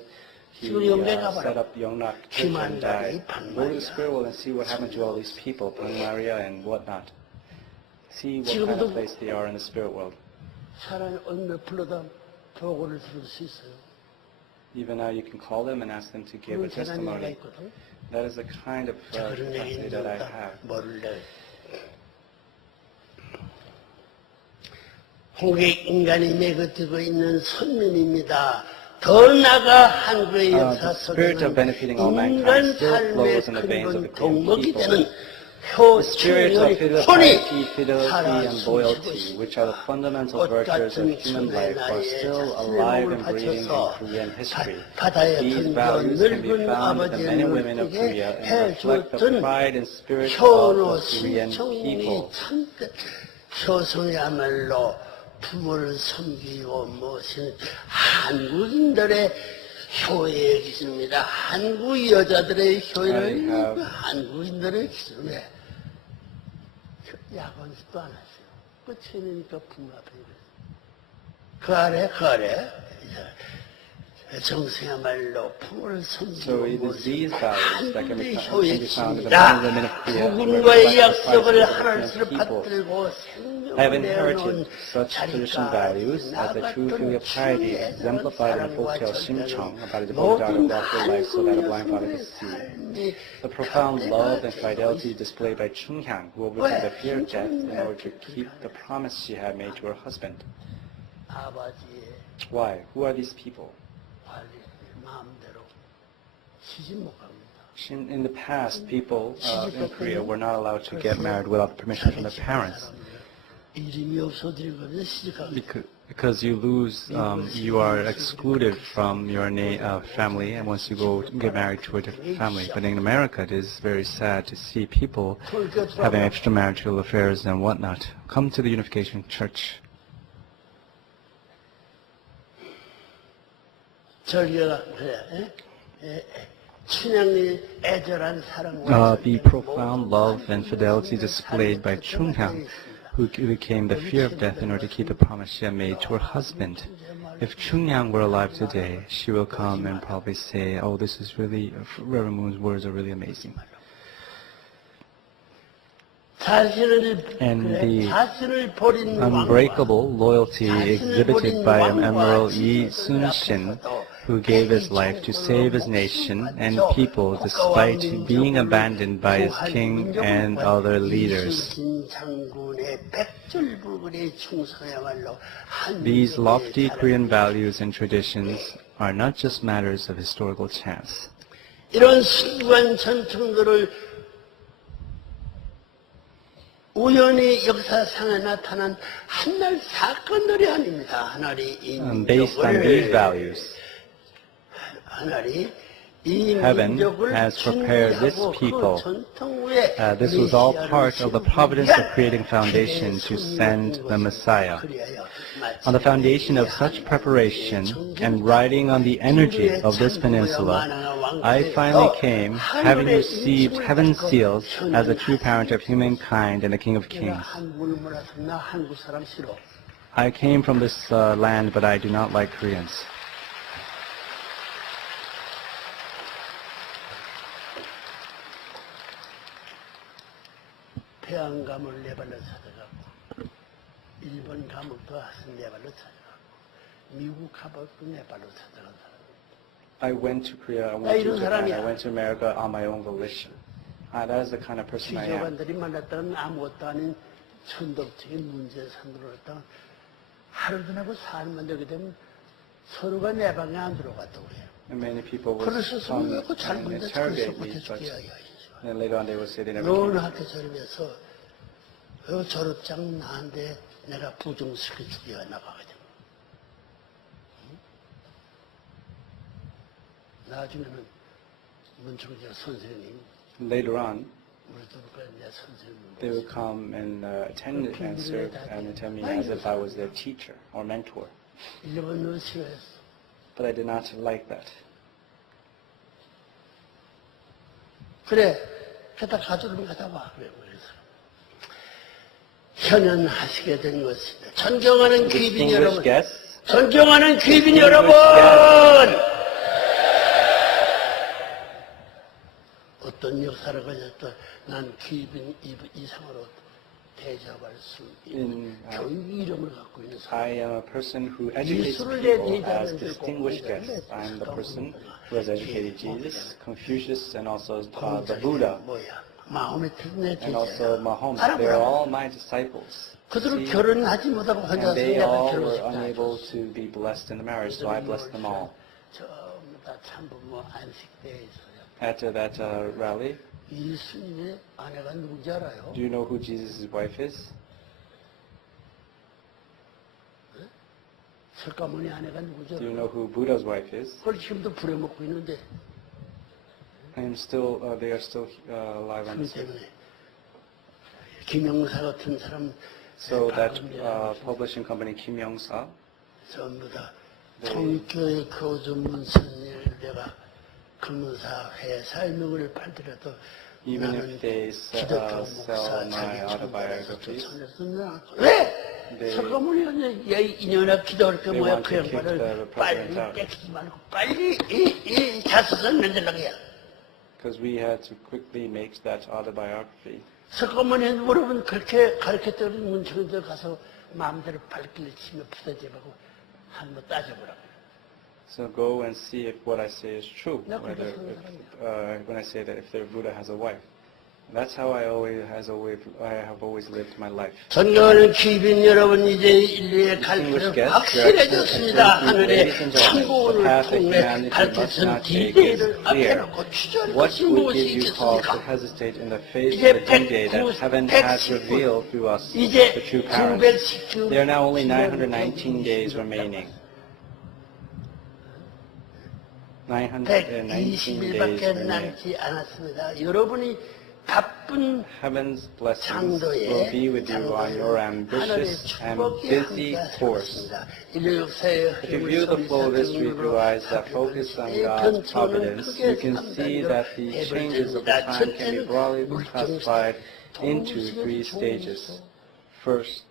he set up Yongnak Church and died. Go to the spirit world and see what happened to all these people, Pyeong Maria and whatnot. See what kind of place they are in the spirit world. Even now you can call them and ask them to give a testimony. That is the kind of capacity that I have. 고객 인간이 내거뜨고 있는 선민입니다. 더 나아가 한국의 역사 spirit of 속에는 benefiting all 인간 mankind still 삶의 flows in the veins of the 근본 Korean 동목이 people. 되는 The spirit of 효충의 piety, 혼이 fidelity, 살아 and 숨쉬고 loyalty, which are the 있습니다. fundamental 꽃 virtues of 같은 human 춘의 life, are 나이에 still 자신의 alive 몸을 and breathing in 바쳐서 Korean history. 바다에 These 던져 values can be 늙은 found in the 아버지의 men and women of 눈뜨게 Korea and reflect the 해줬던 pride and spirit of 효노 the Korean 신청이 people. 참뜻 효성이야말로 부모를 섬기고 모시는 한국인들의 효의 기준입니다. 한국 여자들의 효를 한국인들의 기준에 야건식도 안 하세요. 끝이니까 부모 앞에 그 아래 정성야말로 부모를 So it 섬기고 is these values that can be 한국의 found in the men 효의 and women of Korea and 부군과의 reflect the 약속을 pride of the 하나씩 Korean people. 받들고 I have 생명을 내어놓은 inherited such traditional values as the true filial piety exemplified in the folktale Cheong about a devoted daughter who lost her life so that a blind father could see. The profound love and fidelity displayed by Chung-hyang, who overcame the fear of death in order to keep the promise she had made to her husband. 아버지의 Why? Who are these people? 관리 마음대로 시집 못 갑니다. In the past, people in Korea were not allowed to get married without permission from their parents. 이름이 없어지는 겁니다. 시집 가면. Because you lose, you are excluded from your family, and once you go get married to a different family. But in America, it is very sad to see people having extramarital affairs and whatnot. Come to the Unification Church. 절개가 그래. 춘향의 애절한 사랑과 The profound love and fidelity displayed by Chung-hyang, who became the fear of death in order to keep the promise she had made to her husband. If Chung-hyang were alive today, she will come and probably say, oh, this is really, Reverend Moon's words are really amazing. And the unbreakable loyalty exhibited by Admiral Yi Sun-shin, who gave his life to save his nation and people despite being abandoned by his king and other leaders. These lofty Korean values and traditions are not just matters of historical chance. 이런 숭고한 전통들을 우연히 역사상에 나타난 한날 사건들이 아닙니다. 하나리 Based on these values, Heaven has prepared this people. This was all part of the providence of creating foundation to send the Messiah. On the foundation of such preparation and riding on the energy of this peninsula, I finally came, having received heaven's seals as a true parent of humankind and a king of kings. I came from this land, but I do not like Koreans. Pyeong 감을 네 발로 찾아갔고, 일본 감옥도 네 발로 찾아갔고, 미국 감옥도 네 발로 찾아간 사람. I went to Korea, I went to Japan, I went to America on my own volition. That is the kind of person I am. 지저관들이 만났다는 아무것도 아닌 천덕적인 문제산으로 갔다가 하루 지나고 사흘만 되게 되면 서로가 내 방에 안 들어갔다고 해요. And many people will 그래서 come 그 and interrogate me, but then later on they will say they never 너는 came. 학교 졸업해서 졸업장 나한테 내가 부정시켜주기가 나가거든. 나중에는 문총재 선생님 Later on, 우리도 내 선생님 they will come and attend and serve and attend me as if I was their teacher or mentor. 일본 너 싫어했어. But I did not like that. 그래, 그다 가족을 갖다 와. 그래서 현연하시게 된 것입니다. 존경하는 귀빈 여러분, guests, 존경하는 귀빈 여러분, 어떤 역사를 가졌다. 난 귀빈 이상으로 대접할 수 있는 교육 이름을 갖고 있는 사람. I am a person who educates people as distinguished guests. I am the person who has educated Jesus, Confucius, and also the Buddha, and also Mahomet. They are all my disciples. 그들은 결혼하지 못하고 혼자 And they 생각을 all were 결혼했다. unable to be blessed in the marriage, so I blessed them all. 전부 다 참부모 안식대에 있어요. After that rally, 예수님의 아내가 누군지 알아요? do you know who Jesus' wife is? 석가모니 아내가 누구죠? Do you know who Buddha's wife is? 그걸 지금도 부려먹고 있는데 I am still, they are still alive on 그 this earth. 때문에 김영사 같은 사람 So that publishing company Kim Young-sa, 전부 다 네. 통교의 교주문선을 내가 근무사 회사의 명을 팔더라도 even 나는 if they 기독교 sell 목사 my 자기 autobiographies, 전에서 왜? they, 석가모니 이년아 기도할 때 they 뭐야 want 그 to kick 양반을 the 빨리 president out. 뺏기지 말고 빨리 이 자서전 만들라고 해야 because we had to quickly make that autobiography. 석가모니 물어보면 그렇게 가르쳤더니 문청들 가서 마음대로 발길을 치며 부대접하고 한번 따져보라고. So go and see if what I say is true. No, Whether because when I say that if their Buddha has a wife, that's how I have always lived my life. 존경하는 귀빈 여러분, 이제 인류의 Distinguished 갈피는 guests, 확실해졌습니다. 하늘의 ladies and gentlemen, 창고를 the path that 통해 humanity must 밝혀진 not take is 디데이를 앞에 clear. 놓고 추적할 What 것이 would 무엇이 give you cause to 있겠습니까? hesitate in the face 이제 of the D-Day that heaven has 119 revealed through us 이제 the true parents? 919 There are now only 919 days remaining. 919 days 120일밖에 remaining. 남지 않았습니다. 여러분이 바쁜 Heaven's blessings will 장도에 be with you on your 하늘의 ambitious and 축복이 busy 함께 course. 하셨습니다. 인류 역사의 If you view the flow of history through eyes that focus on God's providence, you can see that the changes of the time can be broadly classified into 3 stages. First,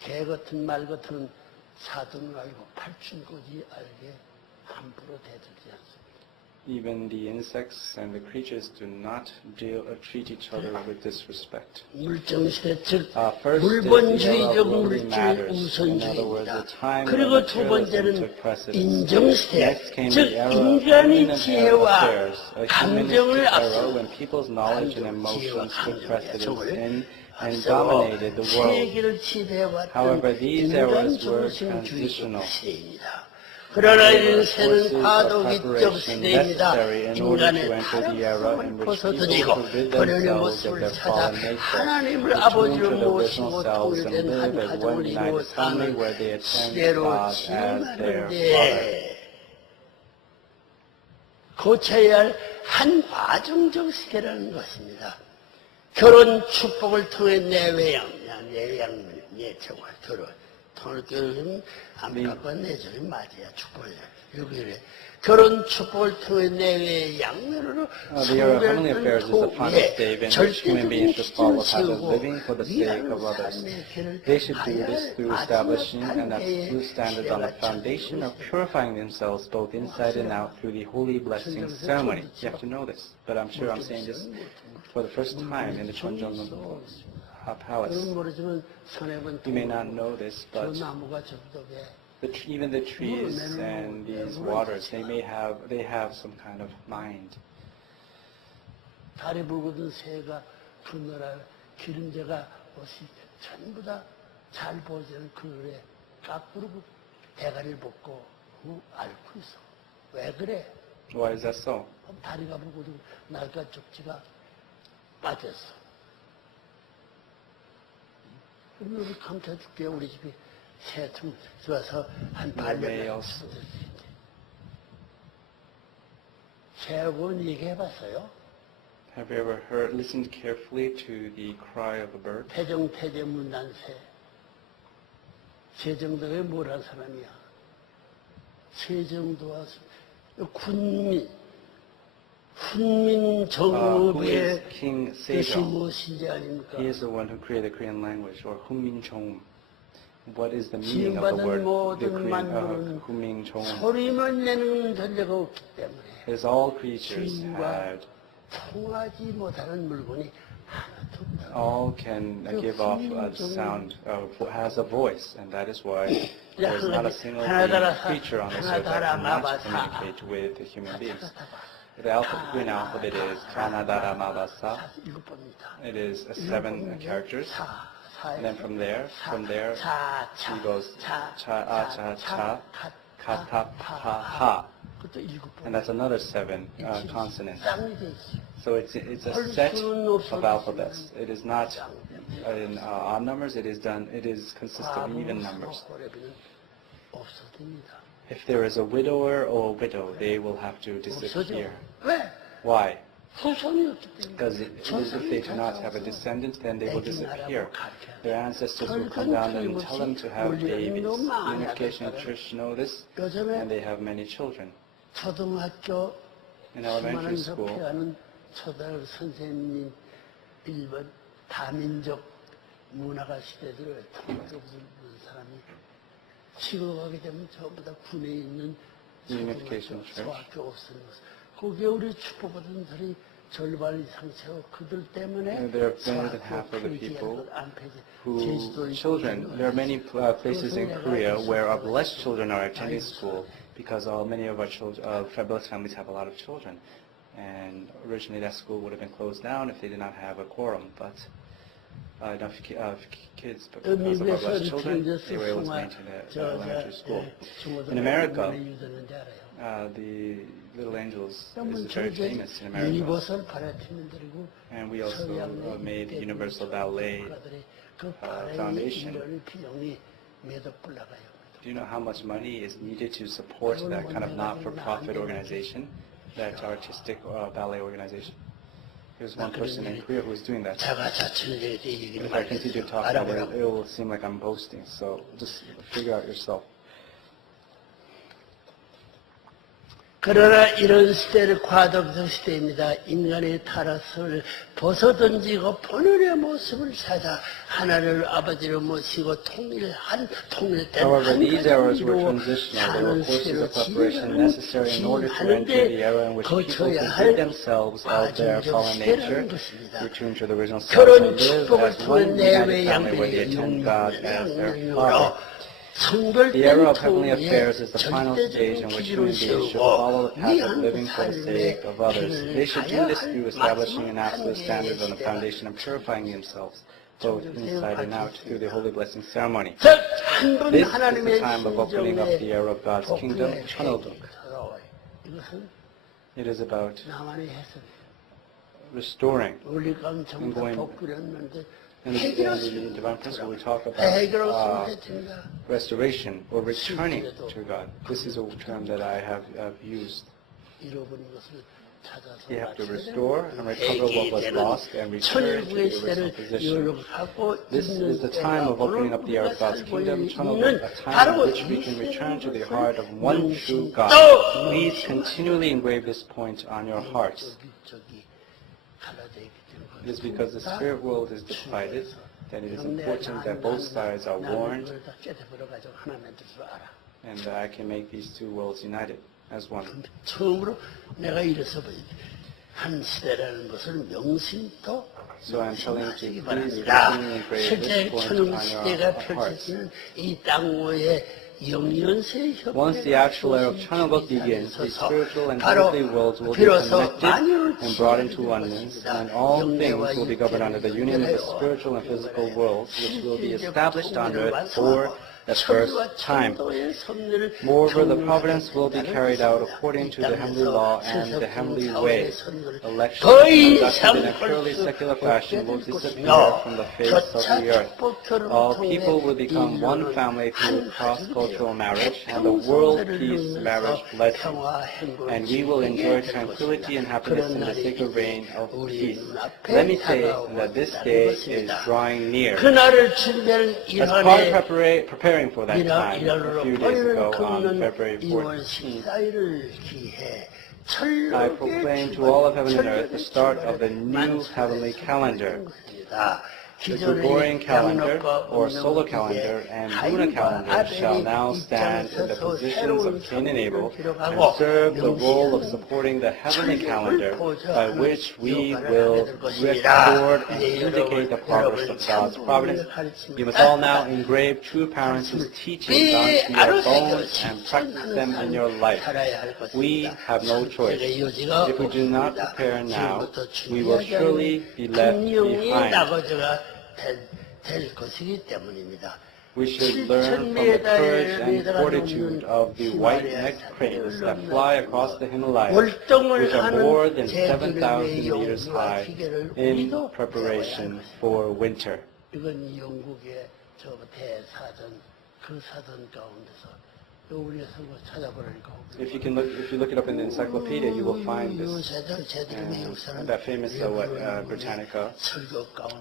개 같은 말 같은 사돈을 알고 팔춘고지 알게 함부로 대들지 않습니다. even the insects and the creatures do not treat each other with disrespect. 물정시대 즉 First is the era 물본주의적 of worldly 물질 matters. In other words, 우선주의입니다. the time 그리고 when 두 materialism 번째는 took precedence. 인정시대 Next came 즉 the era of 인간의 human 지혜와 affairs, a 감정을 humanistic era 앞서 when people's knowledge and emotions took precedence in and 앞서 dominated the world. 세계를 지배해왔던 However, these 인간 eras were 중심주의 transitional. 시대입니다. 그러나 인생은 Forces of 과도기적 preparation 시대입니다. necessary in order to 인간의 enter the era in 타락성을 which 벗어던지고 people rid 본연의 themselves of 모습을 their 찾아 fallen nature, 하나님을 return 아버지로 to their 모시고 original selves and 통일된 한 live as 가정을 one 이루어 united family 사는 where they attend 시대로 God as their Father. 진행하는데 고쳐야 할 한 과정적 시대라는 것입니다. 결혼 축복을 통해 내외양, 결혼. 통일교육은 안팎과 내적인 맞이야, 축복이야. 여기에 결혼 축복을 통해 내외의 양면으로 The era of heavenly affairs is the final stage in which human beings should follow paths of living for the sake of others. They should do this through establishing an absolute standard on the foundation of purifying themselves both inside and out through the holy blessing ceremony. You have to know this, but I'm sure I'm saying this for the first time in the Cheongjong Palace. 모르지만 선행은 You may not know this, 저 but 나무가 저쪽에 even the trees and these waters, they have some kind of mind. 달에 불거든 새가 그늘에 기름제가 옷이 전부 다 잘 보이는 그늘에 까꾸르고 대가리를 벗고 앓고 있어. 왜 그래? Why is that so? 다리가 불거든 날가 쪽지가 빠졌어. 그럼 여기 감춰줄게. 우리 집에 새통 좋아서 한 반년 새하고는 얘기해봤어요? Have you ever listened carefully to the cry of a bird? 태정문단새. 세정도가 뭐란 사람이야? 세정도와 훈민 정읍의 King 뜻이 Sejong. 무엇인지 아닙니까? He is the one who created the Korean language, or Huminchong. What is the meaning of the 지음받은 word 모든 만물은 Huminchong? 소리만 내는 존재가 없기 때문에 As all creatures 지음과 had, 통하지 못하는 물건이 하나도 없다. all can give off a sound, has a voice, and that is why there's not a single creature on this earth that cannot communicate with the human beings. The Korean alphabet is Kanadara Mabasa. 7번입니다. It is 7 characters. And then from there, he goes cha, kata, pa, ha. 그것도 7번. And that's another 7 consonants. 쌍이 돼 있어요. So it's a set of alphabets. It is not in odd numbers. It is consists of even numbers. 없어집니다. If there is a widower or a widow, they will have to disappear. 왜? Why? 후손이 없기 때문에. Because if they do not have a descendant, then they will disappear. Their ancestors will come down and tell them to have babies. Unification Church know this, and they have many children. 초등학교 In elementary school, 수많은 초등학교 선생님 일본 다민족 문화가 시대를 통일을 부르는 사람이 취급하게 되면 전부 다 군에 있는 Unification Church. 소학교 없는 것. 거기에 우리 축복받은 사람이 절반 이상 채워 그들 때문에 And there are more than half of the people there are many places in Korea where our blessed children are attending school because many of our blessed families have a lot of children. And originally that school would have been closed down if they did not have a quorum, but enough kids, but because of our blessed children, they were able to maintain the elementary school. In America, the Little Angels is very famous in America. And we also made the Universal Ballet Foundation. Do you know how much money is needed to support that kind of not-for-profit organization, that artistic ballet organization? There's one person in Korea who is doing that. If I continue to talk about it, it will seem like I'm boasting, so just figure out yourself. 그러나 이런 시대는 과도기적 시대입니다. 인간의 타락을 벗어던지고 본연의 모습을 찾아 하나님을 아버지로 모시고 통일된 However, these eras were transitional. There were courses of preparation necessary in order to enter the era in which people could rid themselves of their fallen nature, return to the original self, and live as one united family where they attend God as their Father. The era of heavenly affairs is the final stage in which human beings should follow the path of living for the sake of others. They should do this through establishing an absolute standard on the foundation of purifying themselves, both inside and out, through the holy blessing ceremony. This is the time of opening up the era of God's kingdom, Cheong. It is about restoring and going. In the divine principle, we talk about restoration or returning to God. This is a term that I have used. You have to restore and recover what was lost and return to the original position. This is the time of opening up the era of God's kingdom, a time in which we can return to the heart of one true God. Please continually engrave this point on your hearts. It is because the spirit world is divided that it is important that both sides are warned and that I can make these two worlds united as one. 처음으로 내가 이래서 한 시대라는 것을 명심도 So I'm telling you to please 바랍니다. engrave 실제 this point 천국 on 시대가 your hearts. 펼쳐지는 이 땅과의 Once the actual era of Chanukok begins, the spiritual and earthly worlds will be connected and brought into oneness, and all things will be governed under the union of the spiritual and physical worlds, which will be established on earth for the first time. Moreover, the providence will be carried out according to the heavenly law and the heavenly way. Elections conducted in a purely secular fashion will disappear from the face of the earth. All people will become one family through cross-cultural marriage and the world peace marriage blessing. And we will enjoy tranquility and happiness in the sacred reign of peace. Let me say that this day is drawing near. As part of preparing for that time, a few days ago on February 14th, I proclaimed to all of heaven and earth the start of the new heavenly calendar. The Gregorian calendar, or solar calendar, and lunar calendar shall now stand in the positions of Cain and Abel and serve the role of supporting the heavenly calendar by which we will record and indicate the progress of God's providence. You must all now engrave true parents' teachings onto your bones and practice them in your life. We have no choice. If we do not prepare now, we will surely be left behind. We should learn from the courage and fortitude of the white-necked cranes that fly across the Himalayas, which are more than 7,000 meters high, in preparation for winter. 이건 영국의 저 대사전 그 사전 가운데서 우리가 서로 찾아보라니까. If you look it up in the encyclopedia, you will find this. That famous Britannica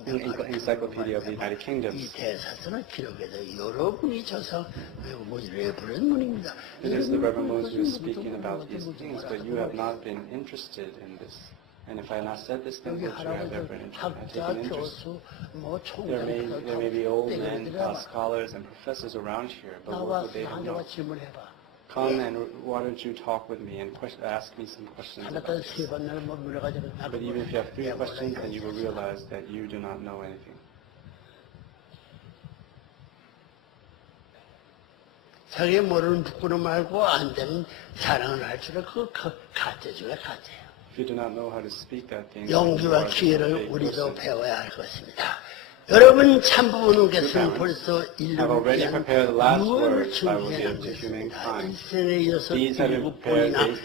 Encyclopedia of the United Kingdom. 이 대사전을 기록해서 여러분이 저서 레버런 문입니다. It is the Reverend Moses who is speaking about these things, but you have not been interested in this. And if I had not said this, then would you have ever taken interest? There may be old men, scholars, and professors around here, but what would they have known? Come and why don't you talk with me and ask me some questions about this? But even if you have 3 questions, then you will realize that you do not know anything. 자기 모르는 부끄러움 말고 안 되면 자랑을 할 줄은 그 가짜주가 가짜예요. If you do not know how to speak that thing, 용기와 기회를 우리도 배워야 할 것입니다. 여러분 참 부모는 것은 벌써 인류를 위한 6월 준비하는 것입니다. 일생에 6, 7번이나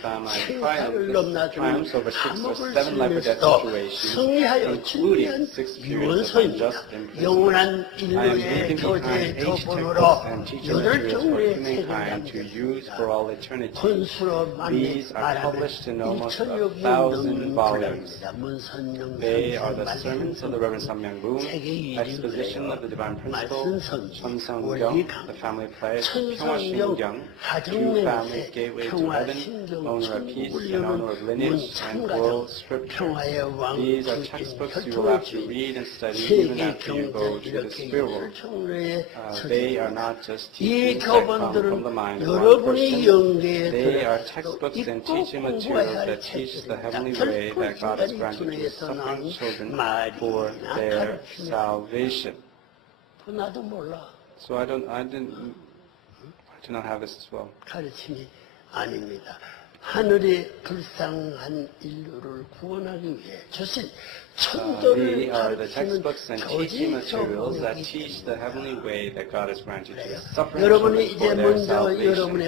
생사를 넘나드는 감옥을 치면서도 승리하여 준비한 유언서입니다. 영원한 인류의 교제 토본으로 8종류의 책을 권수로 만든 말하는 1,600명 분량입니다. 문선영 Exposition of the Divine Principle, Gung, the family play, Pyeong, True Family, Gateway to Heaven, Owner of Peace, and Owner of Lineage, and World Scripture. These are textbooks you will have to read and study even after you go to the spirit world. They are not just teachings that come from the mind of one person. They are textbooks and teaching materials that teach the heavenly way that God has granted to His suffering children for their salvation. So I do not have this as well. 가르침이 아닙니다. 하늘의 불쌍한 인류를 구원하기 위해 주신 These are the textbooks and teaching materials that teach the heavenly way that God has granted to His suffering children for their salvation.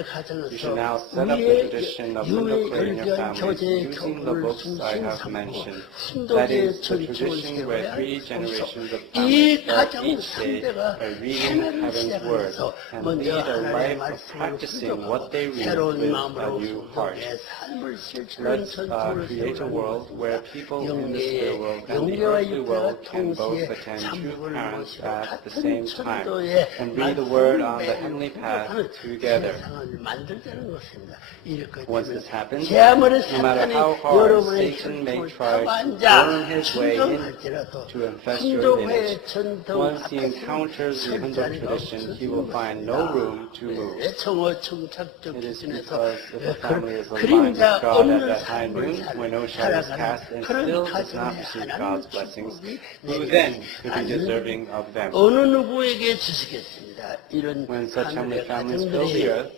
You should now set up the tradition of window clay in your families using the books I have mentioned. That is, the tradition where 3 generations of families start each day by reading Heaven's Word and lead a life of practicing what they read with a new heart. Let's create a world where people in the spirit world and the earthly world can both attend true parents at the same time and read the Word on the heavenly path together. Once this happens, no matter how hard Satan may try to burn his way in to infest your lineage, once he encounters the Hindu tradition, he will find no room to move. It is because if a family is aligned with God at that high noon, where no shadow is cast, and still does not receive God's blessings, who then could be deserving of them? When such heavenly families fill the earth,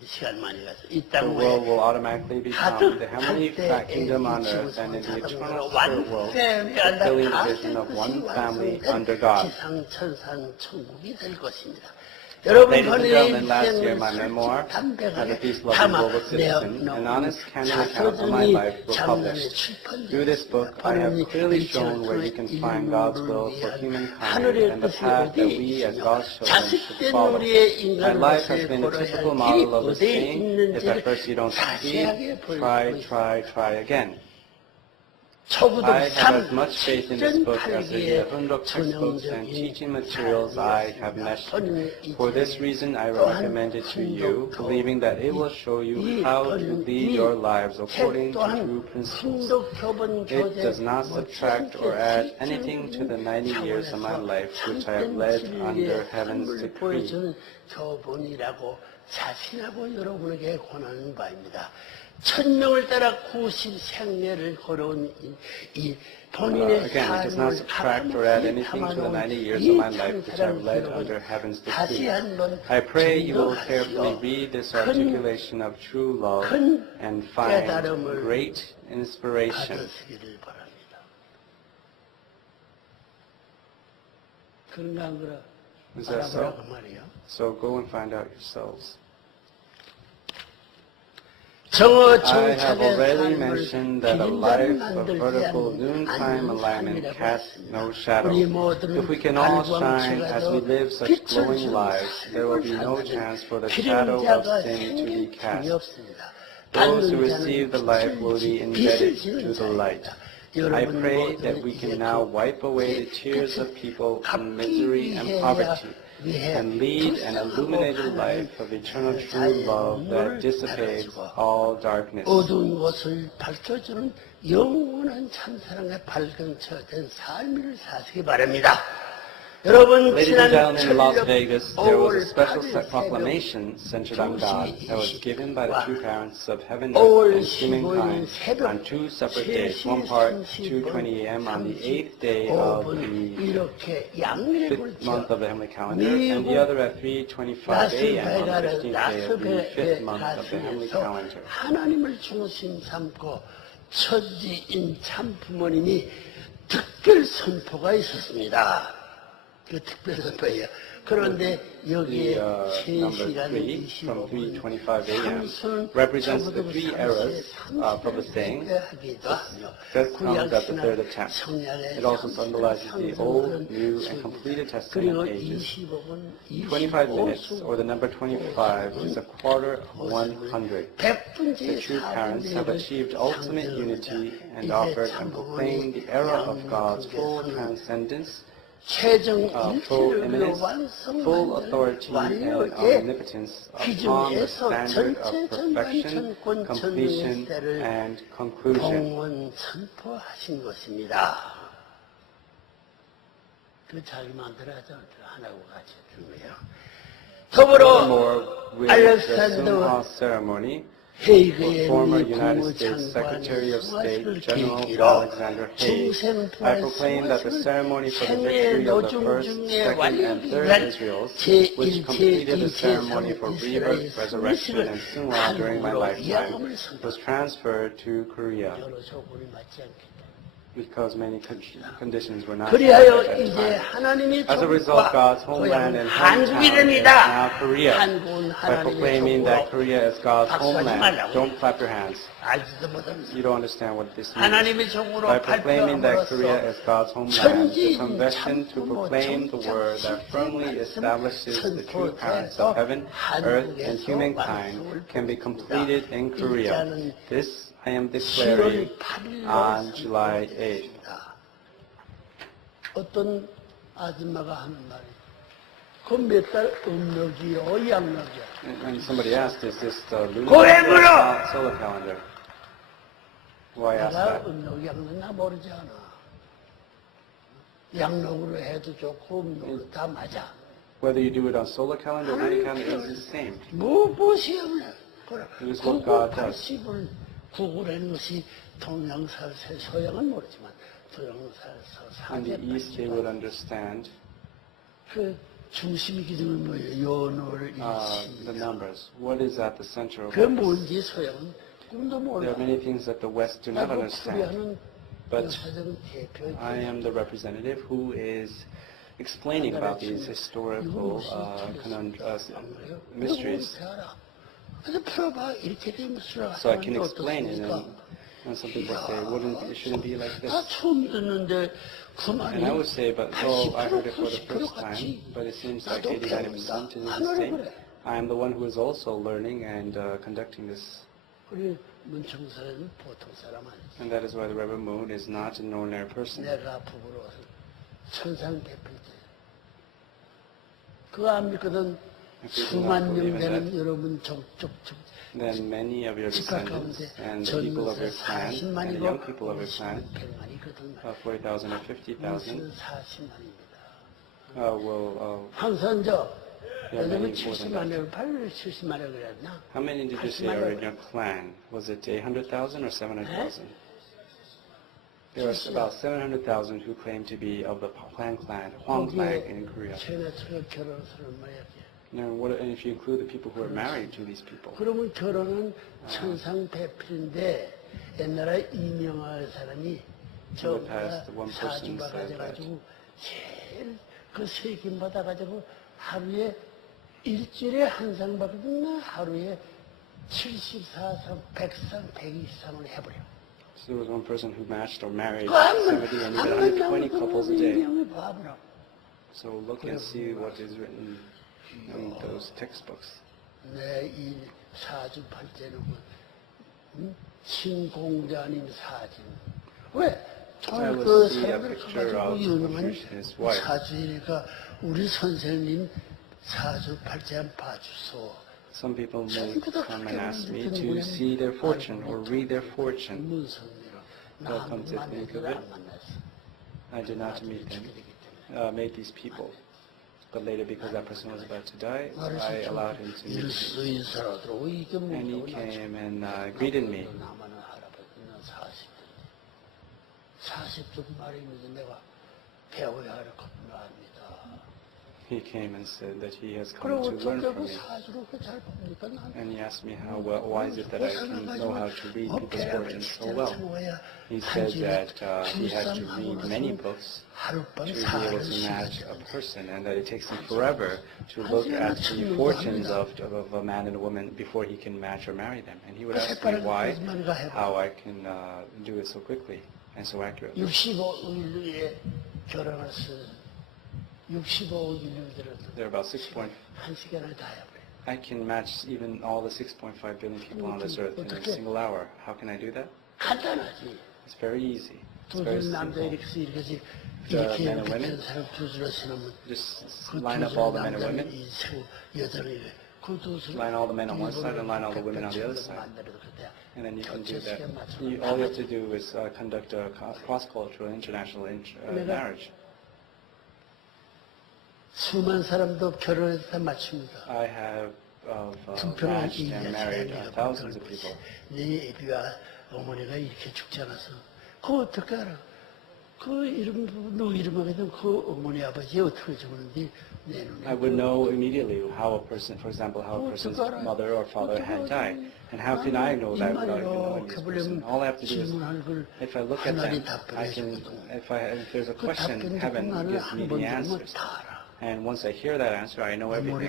the world will automatically become the heavenly kingdom on earth, and in the eternal spirit world, fulfilling the vision of one family under God. Ladies and gentlemen, last year my memoir, As a Peace-Loving Global Citizen, an honest, candid account of my life were published. Through this book, I have clearly shown where you can find God's will for humankind and the path that we as God's children should follow. My life has been a typical model of the saying, if at first you don't succeed, try again. I have as much faith in this book as the Hundok textbooks and teaching materials I have mentioned. For this reason, I recommend it to you, believing that it will show you how to lead your lives according to true principles. It does not subtract or add anything to the 90 years of my life which I have led under heaven's decree. 자신하고 여러분에게 권하는 바입니다. 1000명을 따라 90생애를 걸어온 이 본인의 Again, it does not subtract or add anything to the 90 years of my life which I have led under heaven's decree. I pray you will carefully read this articulation of true love and find great inspiration. 그런가 안 그래? Is that so? 알아보라고 말이에요. So go and find out yourselves. I have already mentioned that a life of vertical noontime alignment casts no shadow. If we can all shine as we live such glowing lives, there will be no chance for the shadow of sin to be cast. Those who receive the light will be indebted to the light. I pray that we can now wipe away the tears of people in misery and poverty, and lead an illuminated life of eternal true love that dissipates all darkness. 어두운 곳을 밝혀주는 영원한 참사랑의 밝은 처된 삶을 사시기 바랍니다. Ladies and gentlemen, in Las Vegas, there was a special proclamation centered on God that was given by the true parents of heaven, earth, and humankind on two separate days. One part, 2:20 a.m. on the 8th day of the 5th month of the heavenly calendar, and the other at 3:25 a.m. on the 15th day of the 5th month of the heavenly calendar. 하나님을 중심 삼고 천지인 참 부모님이 특별 선포가 있었습니다. 그 특별 선포예요. 그런데 여기에 3시간 25분 represents the three eras of the saying. This comes at the third attempt. It also symbolizes the Old, New, and Completed Testament ages. 25 minutes, or the number 25, is a quarter of 100. The true parents have achieved ultimate unity and offered and proclaimed the era of God's full transcendence, full eminence, full authority and omnipotence upon the standard of perfection, completion, and conclusion. 선포하신 것입니다. 그 자기 마음대로 하나고 같이 주고요. Furthermore, 더불어 with the 알렉산더 ceremony, 헤이그의 former United States Secretary of State General Alexander Haig, I proclaim that the ceremony for the victory of the first, second, and third Israels, which completed the ceremony for rebirth, resurrection, and Sungwa during my lifetime, was transferred to Korea because many conditions were not met at that time. As a result, God's homeland and hometown is now Korea. By proclaiming that Korea is God's homeland, don't clap your hands. You don't understand what this means. By proclaiming that Korea is God's homeland, the convention to proclaim the word that firmly establishes the true parents of heaven, earth, and humankind can be completed in Korea. This I am declaring on July 8th. 어떤 아줌마가 하는 말이 그 몇 달 음력이요, 양력이요. And somebody asked, is this the lunar calendar or solar calendar? Why ask 내가 that? 음력, 양력 나 모르지 않아. 양력으로 해도 좋고 음력으로 다 맞아. Whether you do it on solar calendar or lunar calendar, it's the same. 무엇이야? It is what God does. 80을 구글하는 것이 동양사세 서양은 모르지만 동양사에서 In the East, they would understand 그 중심이 기둥은 뭐예요? 연월 일시. the numbers. What is at the center of 그 all this? 뭔지 서양은 꿈도 There 몰라. are many things that the West do not 나도 understand. 풀이하는 But 역사적인 대표. I am the representative who is explaining about these historical mysteries. So I can explain it, and some people say, it shouldn't be like this. And I would say, but though I heard it for the first time, but it seems like 89% is the same. I am the one who is also learning and conducting this 우리 문청 사람은 보통 사람 아니지. And that is why the Reverend Moon is not an ordinary person. 내가 부부로 와서 천상백필제. 그거 안 믿거든. 수만 명 되는 여러분 족족족. Then many of your descendants and the people of your clan and the young people of your clan, 40,000 or 50,000, will 항상 yeah, many 요즘은 more than 70만 that. 명, 870만 명 그랬나? How many did you say are in your clan? Was it 800,000 or 700,000? There are about 700,000 who claim to be of the clan, Hwang clan in Korea. 최나처럼 결혼스러운 말이야. And if you include the people who are married to these people? 그러면 결혼은 천상배필인데 옛날에 이명할 사람이 저 사주가 가져가지고 제일 그 세금 받아가지고 하루에 일주일에 한 상 받으면 하루에 74상, 100상, 120상을 해버려. So there was one person who matched or married 70 and even 120 couples a day. So look and see what is written in those textbooks. 내 이 사주팔자는 신공자님 사진. 왜? 그 사람을 가지고 유명한 사주이니까 우리 선생님 사주팔자 한번 봐주소. Some people may come and ask me to see their fortune or read their fortune. But come to think of it, I did not meet these people. But later, because that person was about to die, I allowed him to meet me. And he came and greeted me. 40분 말이면서 내가 배워야 할 것뿐 압니다. He came and said that he has come to learn from me. And he asked me why is it that I can know how to read people's fortunes so well. He said that he has to read many books to be able to match a person, and that it takes him forever to look at the fortunes of a man and a woman before he can match or marry them. And he would ask me why, how I can do it so quickly and so accurately. 65일에 결혼했어. 65일 들어도 There are about 6.5. 한 시간을 다 해버려. I can match even all the 6.5 billion people on this earth in a single hour. How can I do that? 간단하지. It's very easy. It's very 두 남자 simple. 이렇게 The men and women, 이렇게 사람 두 줄을 쓰면 just line up all the men and women, 여자를 line all the men on one side and line all the women on the other side. And then you can do that. All you have to do is conduct a cross-cultural international marriage. 수많은 사람도 결혼해서 다 맞춥니다. I have matched and married thousands of people. 네 애비가 어머니가 이렇게 죽지 않아서 그거 어떻게 알아? 그 이름 너 이름하게 되면 그 어머니 아버지 어떻게 죽었는지 내 눈에. I would know immediately how a person, for example, how a person's mother or father had died. And how can I know that without even knowing this person? All I have to do is, if I look at them, I can, if there's a question, heaven gives me the answers. And once I hear that answer, I know everything.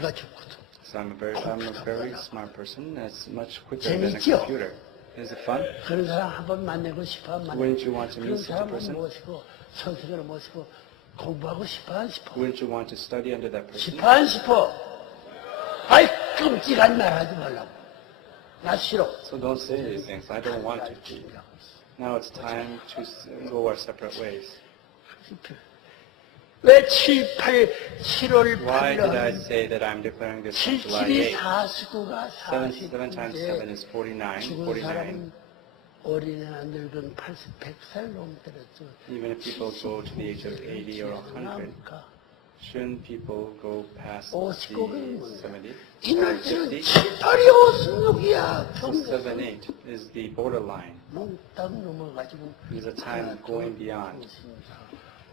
So I'm a very smart person. That's much quicker than a computer. Is it fun? 그런 사람 한번 만나고 싶어. Wouldn't you want to meet such a person? 모시고 선생을 모시고 공부하고 싶어 안 싶어? Wouldn't you want to study under that person? 싶어 안 싶어? 아이 끔찍한 말 하지 말라고. 나 싫어. So don't say these things. I don't want to. Now it's time to go our separate ways. 왜 7, 8, 7월 Why did I 8일 say that I'm declaring this on July 77이 8th? 49가 7 times 7 is 49. 죽은 49. 사람은 어린애나 늙은 80, 100살 넘더라도 Even if people go to the age of 80 or 100, shouldn't people go past the 70? 이날들은 50? 7, 8이 56이야. 6, 7, 8 is the borderline. 몽땅 넘어가지고 There's a time going beyond.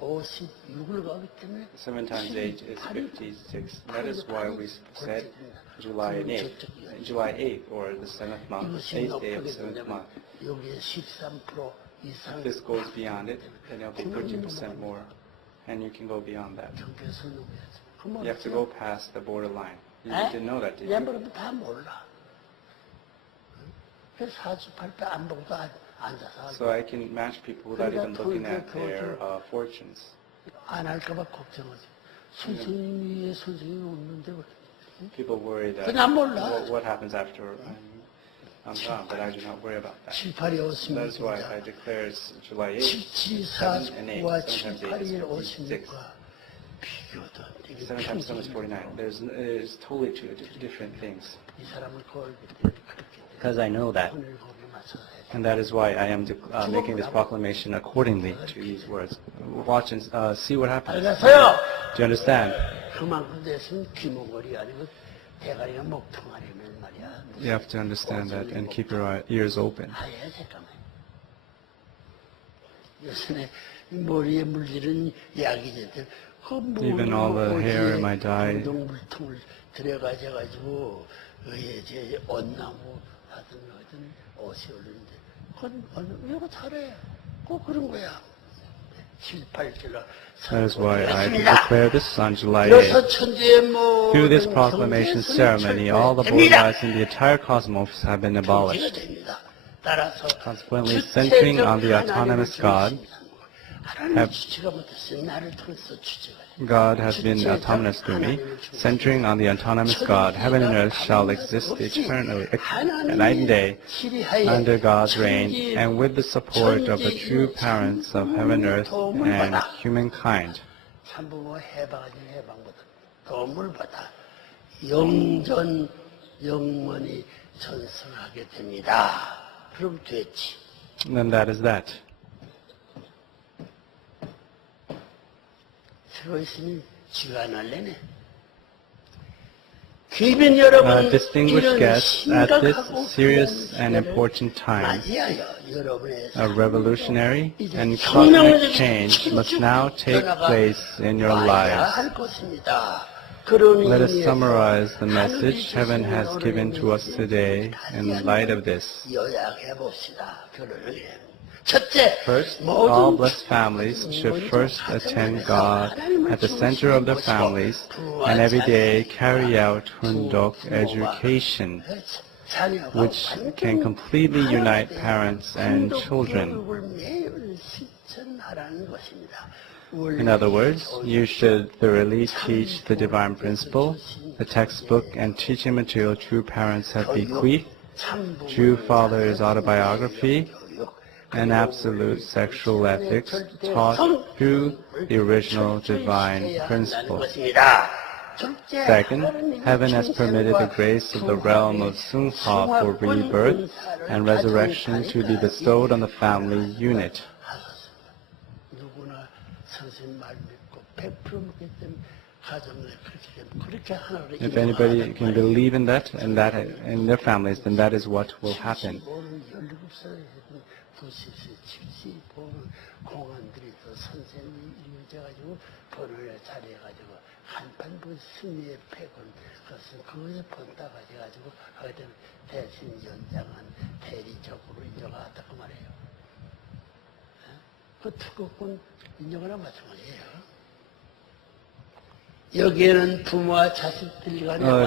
56을 가기 때문에 7 times 8 is 56. That is why we said July 8th. July 8th, or the 7th month, the 8th day of the 7th month. 여기에 13% 이상 If this goes beyond it, then it'll be 30% more. And you can go beyond that. 경계에서 넘어야지. You have to go past the borderline. You didn't know that, did 내 you? 머리도 다 몰라. 그래서 사주팔자 안 보고도 앉아서 So I can match people without even looking at their fortunes. 안 할까봐 걱정하지. 선생님이 선생님이 없는데 People worry that 그냥 몰라. what happens after I'm gone, but I do not worry about that. 7, 8이 That is why I 오십니까? declare it's July 8th, 7, 7 and 8, 4, 9와 7, 7 8이 8 is 56. 오십니까? 비교도 안 되게 7 times 7 is 49. There's totally two different things. 이 사람을 거울 때문에 그렇게 Because I know that. 오늘 거기에 맞춰서 해야 돼. And that is why I am making this proclamation accordingly to these words. Watch and see what happens. 알겠어요? Do you understand? 그만큼 됐으면 귀머거리 아니고 대가리가 목통아리면 말이야. You have to understand that and keep your ears open. 아예 잠깐만. 요즘에 머리에 물리는 약이들 Even all the hair in my dye. 운동물통을 들여가지고 이제 온나무 하든 옷이 오르는데 그건 이거 잘해. 꼭 그런 거야. 7, 8절로 That is why I declare this on July 8th. Through this proclamation ceremony, all the borderlines in the entire cosmos have been abolished. Consequently, centering on the autonomous God, God has been autonomous to me. Centering on the autonomous God, heaven and earth shall exist eternally, night and day, under God's reign, and with the support of the true parents of heaven, earth, and humankind. 참부모 해방하는 해방보다 도움을 받아 영전 영원히 전승하게 됩니다. 그럼 됐지. Then that is that. 쓰고 있으니 쥐가 날래네. 귀빈 여러분, Distinguished 이런 guests, at this 심각하고 serious and important time, 맞이하여 여러분의 a revolutionary and cosmic change must now take place in your lives. 할 것입니다. Let us summarize the message heaven has given to us today in light of this. 요약해 봅시다. 결혼을 해. First, all blessed families should first attend God at the center of their families and every day carry out Hundok education, which can completely unite parents and children. In other words, you should thoroughly teach the divine principle, the textbook and teaching material true parents have bequeathed, true father's autobiography, and absolute sexual ethics taught through the original divine principle. Second, heaven has permitted the grace of the realm of Sungha for rebirth and resurrection to be bestowed on the family unit. If anybody can believe in that and that in their families, then that is what will happen.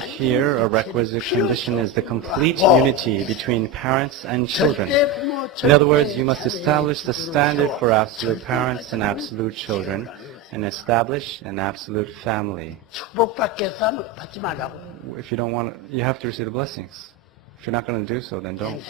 Here, a requisite condition is the complete unity between parents and children. In other words, you must establish the standard for absolute parents and absolute children, and establish an absolute family. If you don't want, you have to receive the blessings. If you're not going to do so, then don't.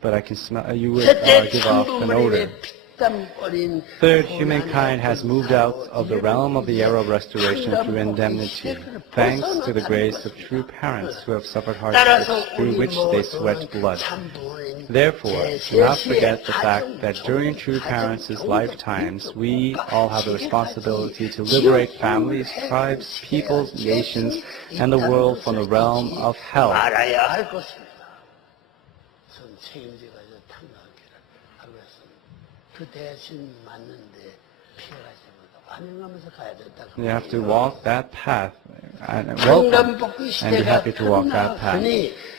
But I can smell, you would give off an odor. Third, humankind has moved out of the realm of the era of restoration through indemnity, thanks to the grace of true parents who have suffered hardships through which they sweat blood. Therefore, do not forget the fact that during true parents' lifetimes, we all have the responsibility to liberate families, tribes, peoples, nations, and the world from the realm of hell. You have to walk that path and welcome and be happy to walk that path.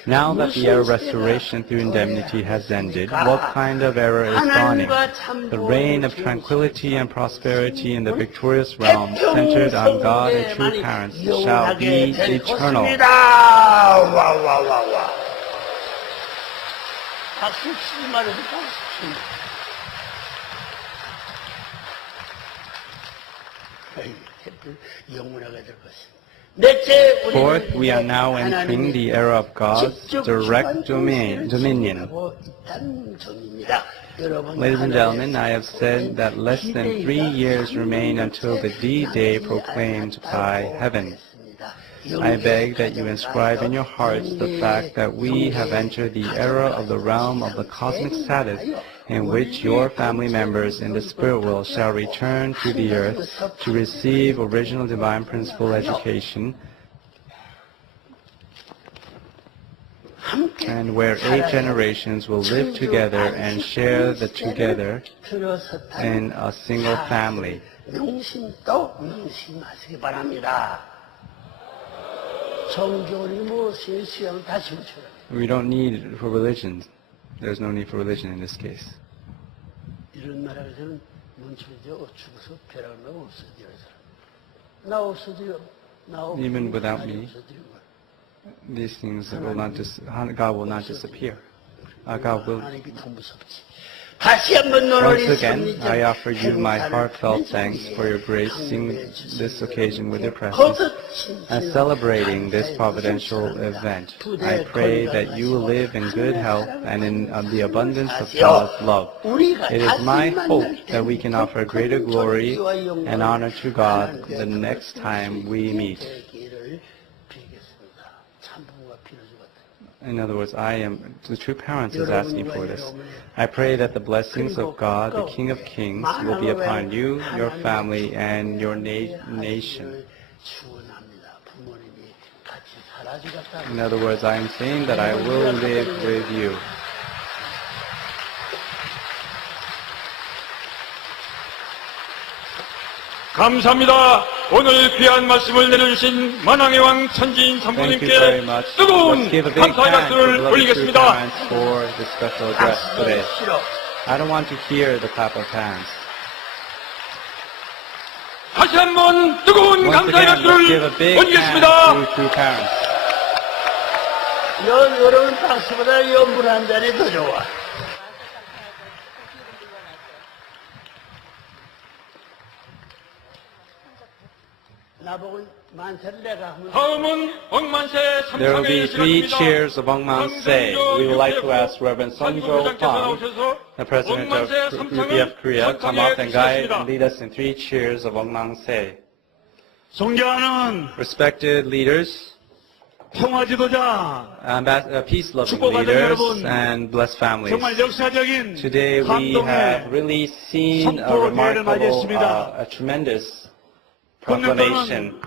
Now that the era of restoration through indemnity has ended, what kind of era is dawning? The reign of tranquility and prosperity in the victorious realm centered on God and true parents shall be eternal. 넷째, Fourth, we are now entering the era of God's direct dominion. Ladies and gentlemen, I have said that less than 3 years remain until the D-Day proclaimed by heaven. I beg that you inscribe in your hearts the fact that we have entered the era of the realm of the cosmic Sabbath, in which your family members in the spirit world shall return to the earth to receive original divine principle education, and where 8 generations will live together and share the together in a single family. 명심도 명심하시기 바랍니다. 종교리 무엇이 수영 다시 붙여라. We don't need for religion. There's no need for religion in this case. 이런 나라에서는 멈춰져 죽어서 벼락을 없어져요. 나 없어져요. Even without me, these things will not God will not disappear. God will. Once again, I offer you my heartfelt thanks for your gracing this occasion with your presence and celebrating this providential event. I pray that you will live in good health and in the abundance of God's love. It is my hope that we can offer greater glory and honor to God the next time we meet. In other words, the true parents is asking for this. I pray that the blessings of God, the King of Kings, will be upon you, your family, and your nation. In other words, I am saying that I will live with you. 감사합니다. 오늘 귀한 말씀을 내려주신 만왕의 왕 천지인 Thank you 산부님께 very much. 뜨거운 Let's give a big 감사의 hand to 박수를 the true 올리겠습니다. parents for this special address today. I don't want to hear the clap of hands. 다시 한번 뜨거운 Once 감사의 again, let's give a 박수를 big hand 올리겠습니다. to true parents. 여러분 박수보다 물 한 잔이 더 좋아. 나보고 만세를 내가 하면 다음은 억만세 There will be 3 삼상의 cheers of Ongmanse. We would like to ask Reverend Sunjo Pang, the President of UPF Korea, come up and guide and lead us in 3 cheers of Ongmanse. 존경하는 Respected leaders, 평화 지도자, peace-loving leaders, and blessed families. 정말 역사적인 Today we have 감동의 really seen a 선포를 remarkable, 맞이했습니다. a tremendous proclamation.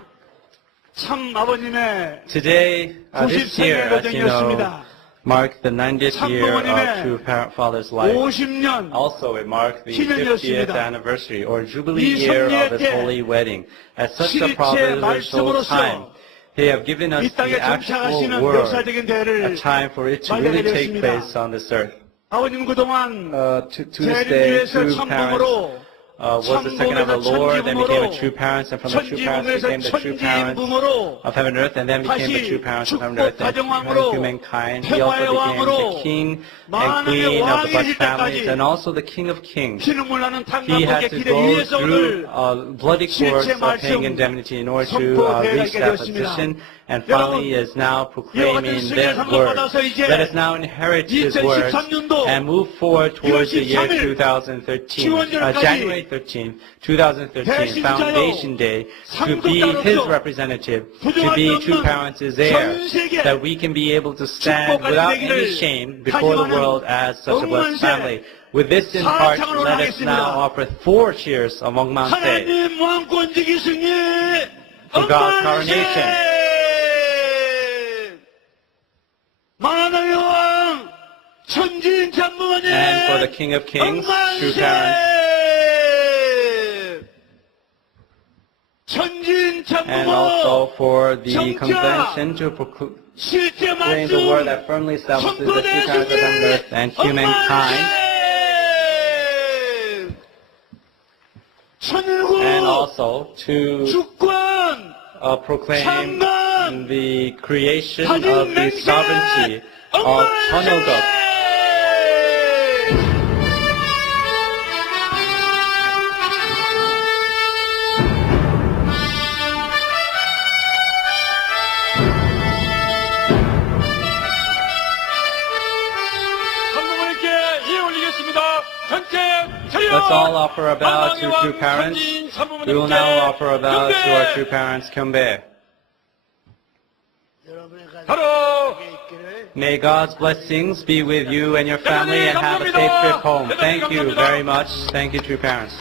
참 아버님의 Today, this year, 90생의 as you know, 여정이었습니다. marked the 90th year of True Father's life. 50년 Also, it marked the 기념이었습니다. 50th anniversary or jubilee 이 year of 성리의 his 때 holy wedding. At such a 실제 providential 말씀으로서 time, they have given us 이 땅에 the actual 정착하시는 word, 역사적인 대회를 a time for it to really 마련하게 take 되었습니다. place on this earth. 아버님 그동안 To this day, 재림주에서 true parents 천부모로 was the second of the Lord, then became a true parents, and from the true parents 천지부모에서 became the true parents 천지부모로 of heaven and earth, and then became the true 다시 parents of heaven and earth, and 축복 humankind. He also 평화의 became 왕으로 the king and 만왕의 queen of the 왕이 blessed 될 때까지 families, and also the king of kings. 피눈물 나는 He had 탄광국의 to 길에 go 위에서 through 오늘 bloody course 실제 of paying 말씀 indemnity in order to 선포되어야 reach that 되었습니다. position, and finally is now proclaiming that word. Let us now inherit His word 2013년도 and move forward towards the year 1월 2013, January 13, 2013, Foundation Day, to be His representative, to be true parents' heir, that we can be able to stand without any shame before the world as such a blessed family. With this in heart, let us now offer 4 cheers of Ongmanse 하나님 왕권지기 승리 for God's coronation. 만왕의 왕 천지인 전무하님 And for the King of Kings, true parents, 천지인 and 전무모 also for the convention to 실제 proclaim the word that firmly establishes the true parents of heaven and earth and humankind, and also to 주권 proclaim the creation of the sovereignty of Cheonoguk. Let's all offer a bow to true parents. We will now offer a bow to our true parents, Kyombe. May God's blessings be with you and your family and have a safe trip home. Thank you very much. Thank you, true parents.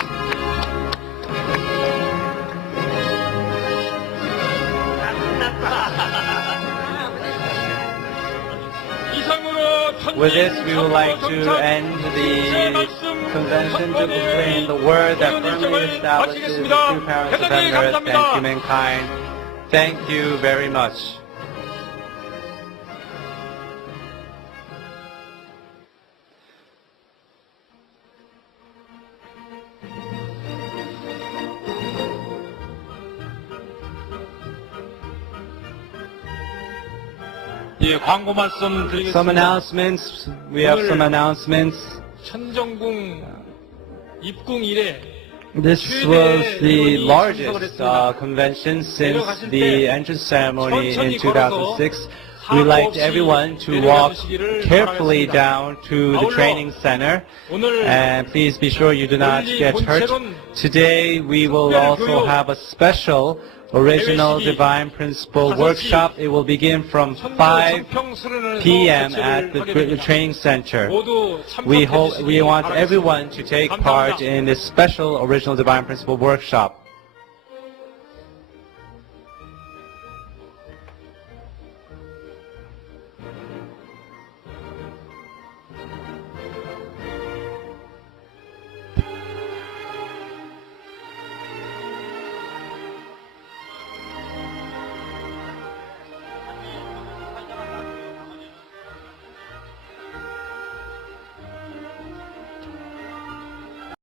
With this, we would like to end the convention to proclaim the word that firmly establishes the true parents of heaven and earth and humankind. Thank you very much. Some announcements. We have some announcements. 천정궁 입궁 이래 This was the largest convention since the entrance ceremony in 2006. We would like everyone to walk carefully down to the training center, and please be sure you do not get hurt. Today we will also have a special Original Divine Principle workshop. It will begin from 5 p.m. at the training center. We want everyone to take part in this special Original Divine Principle workshop.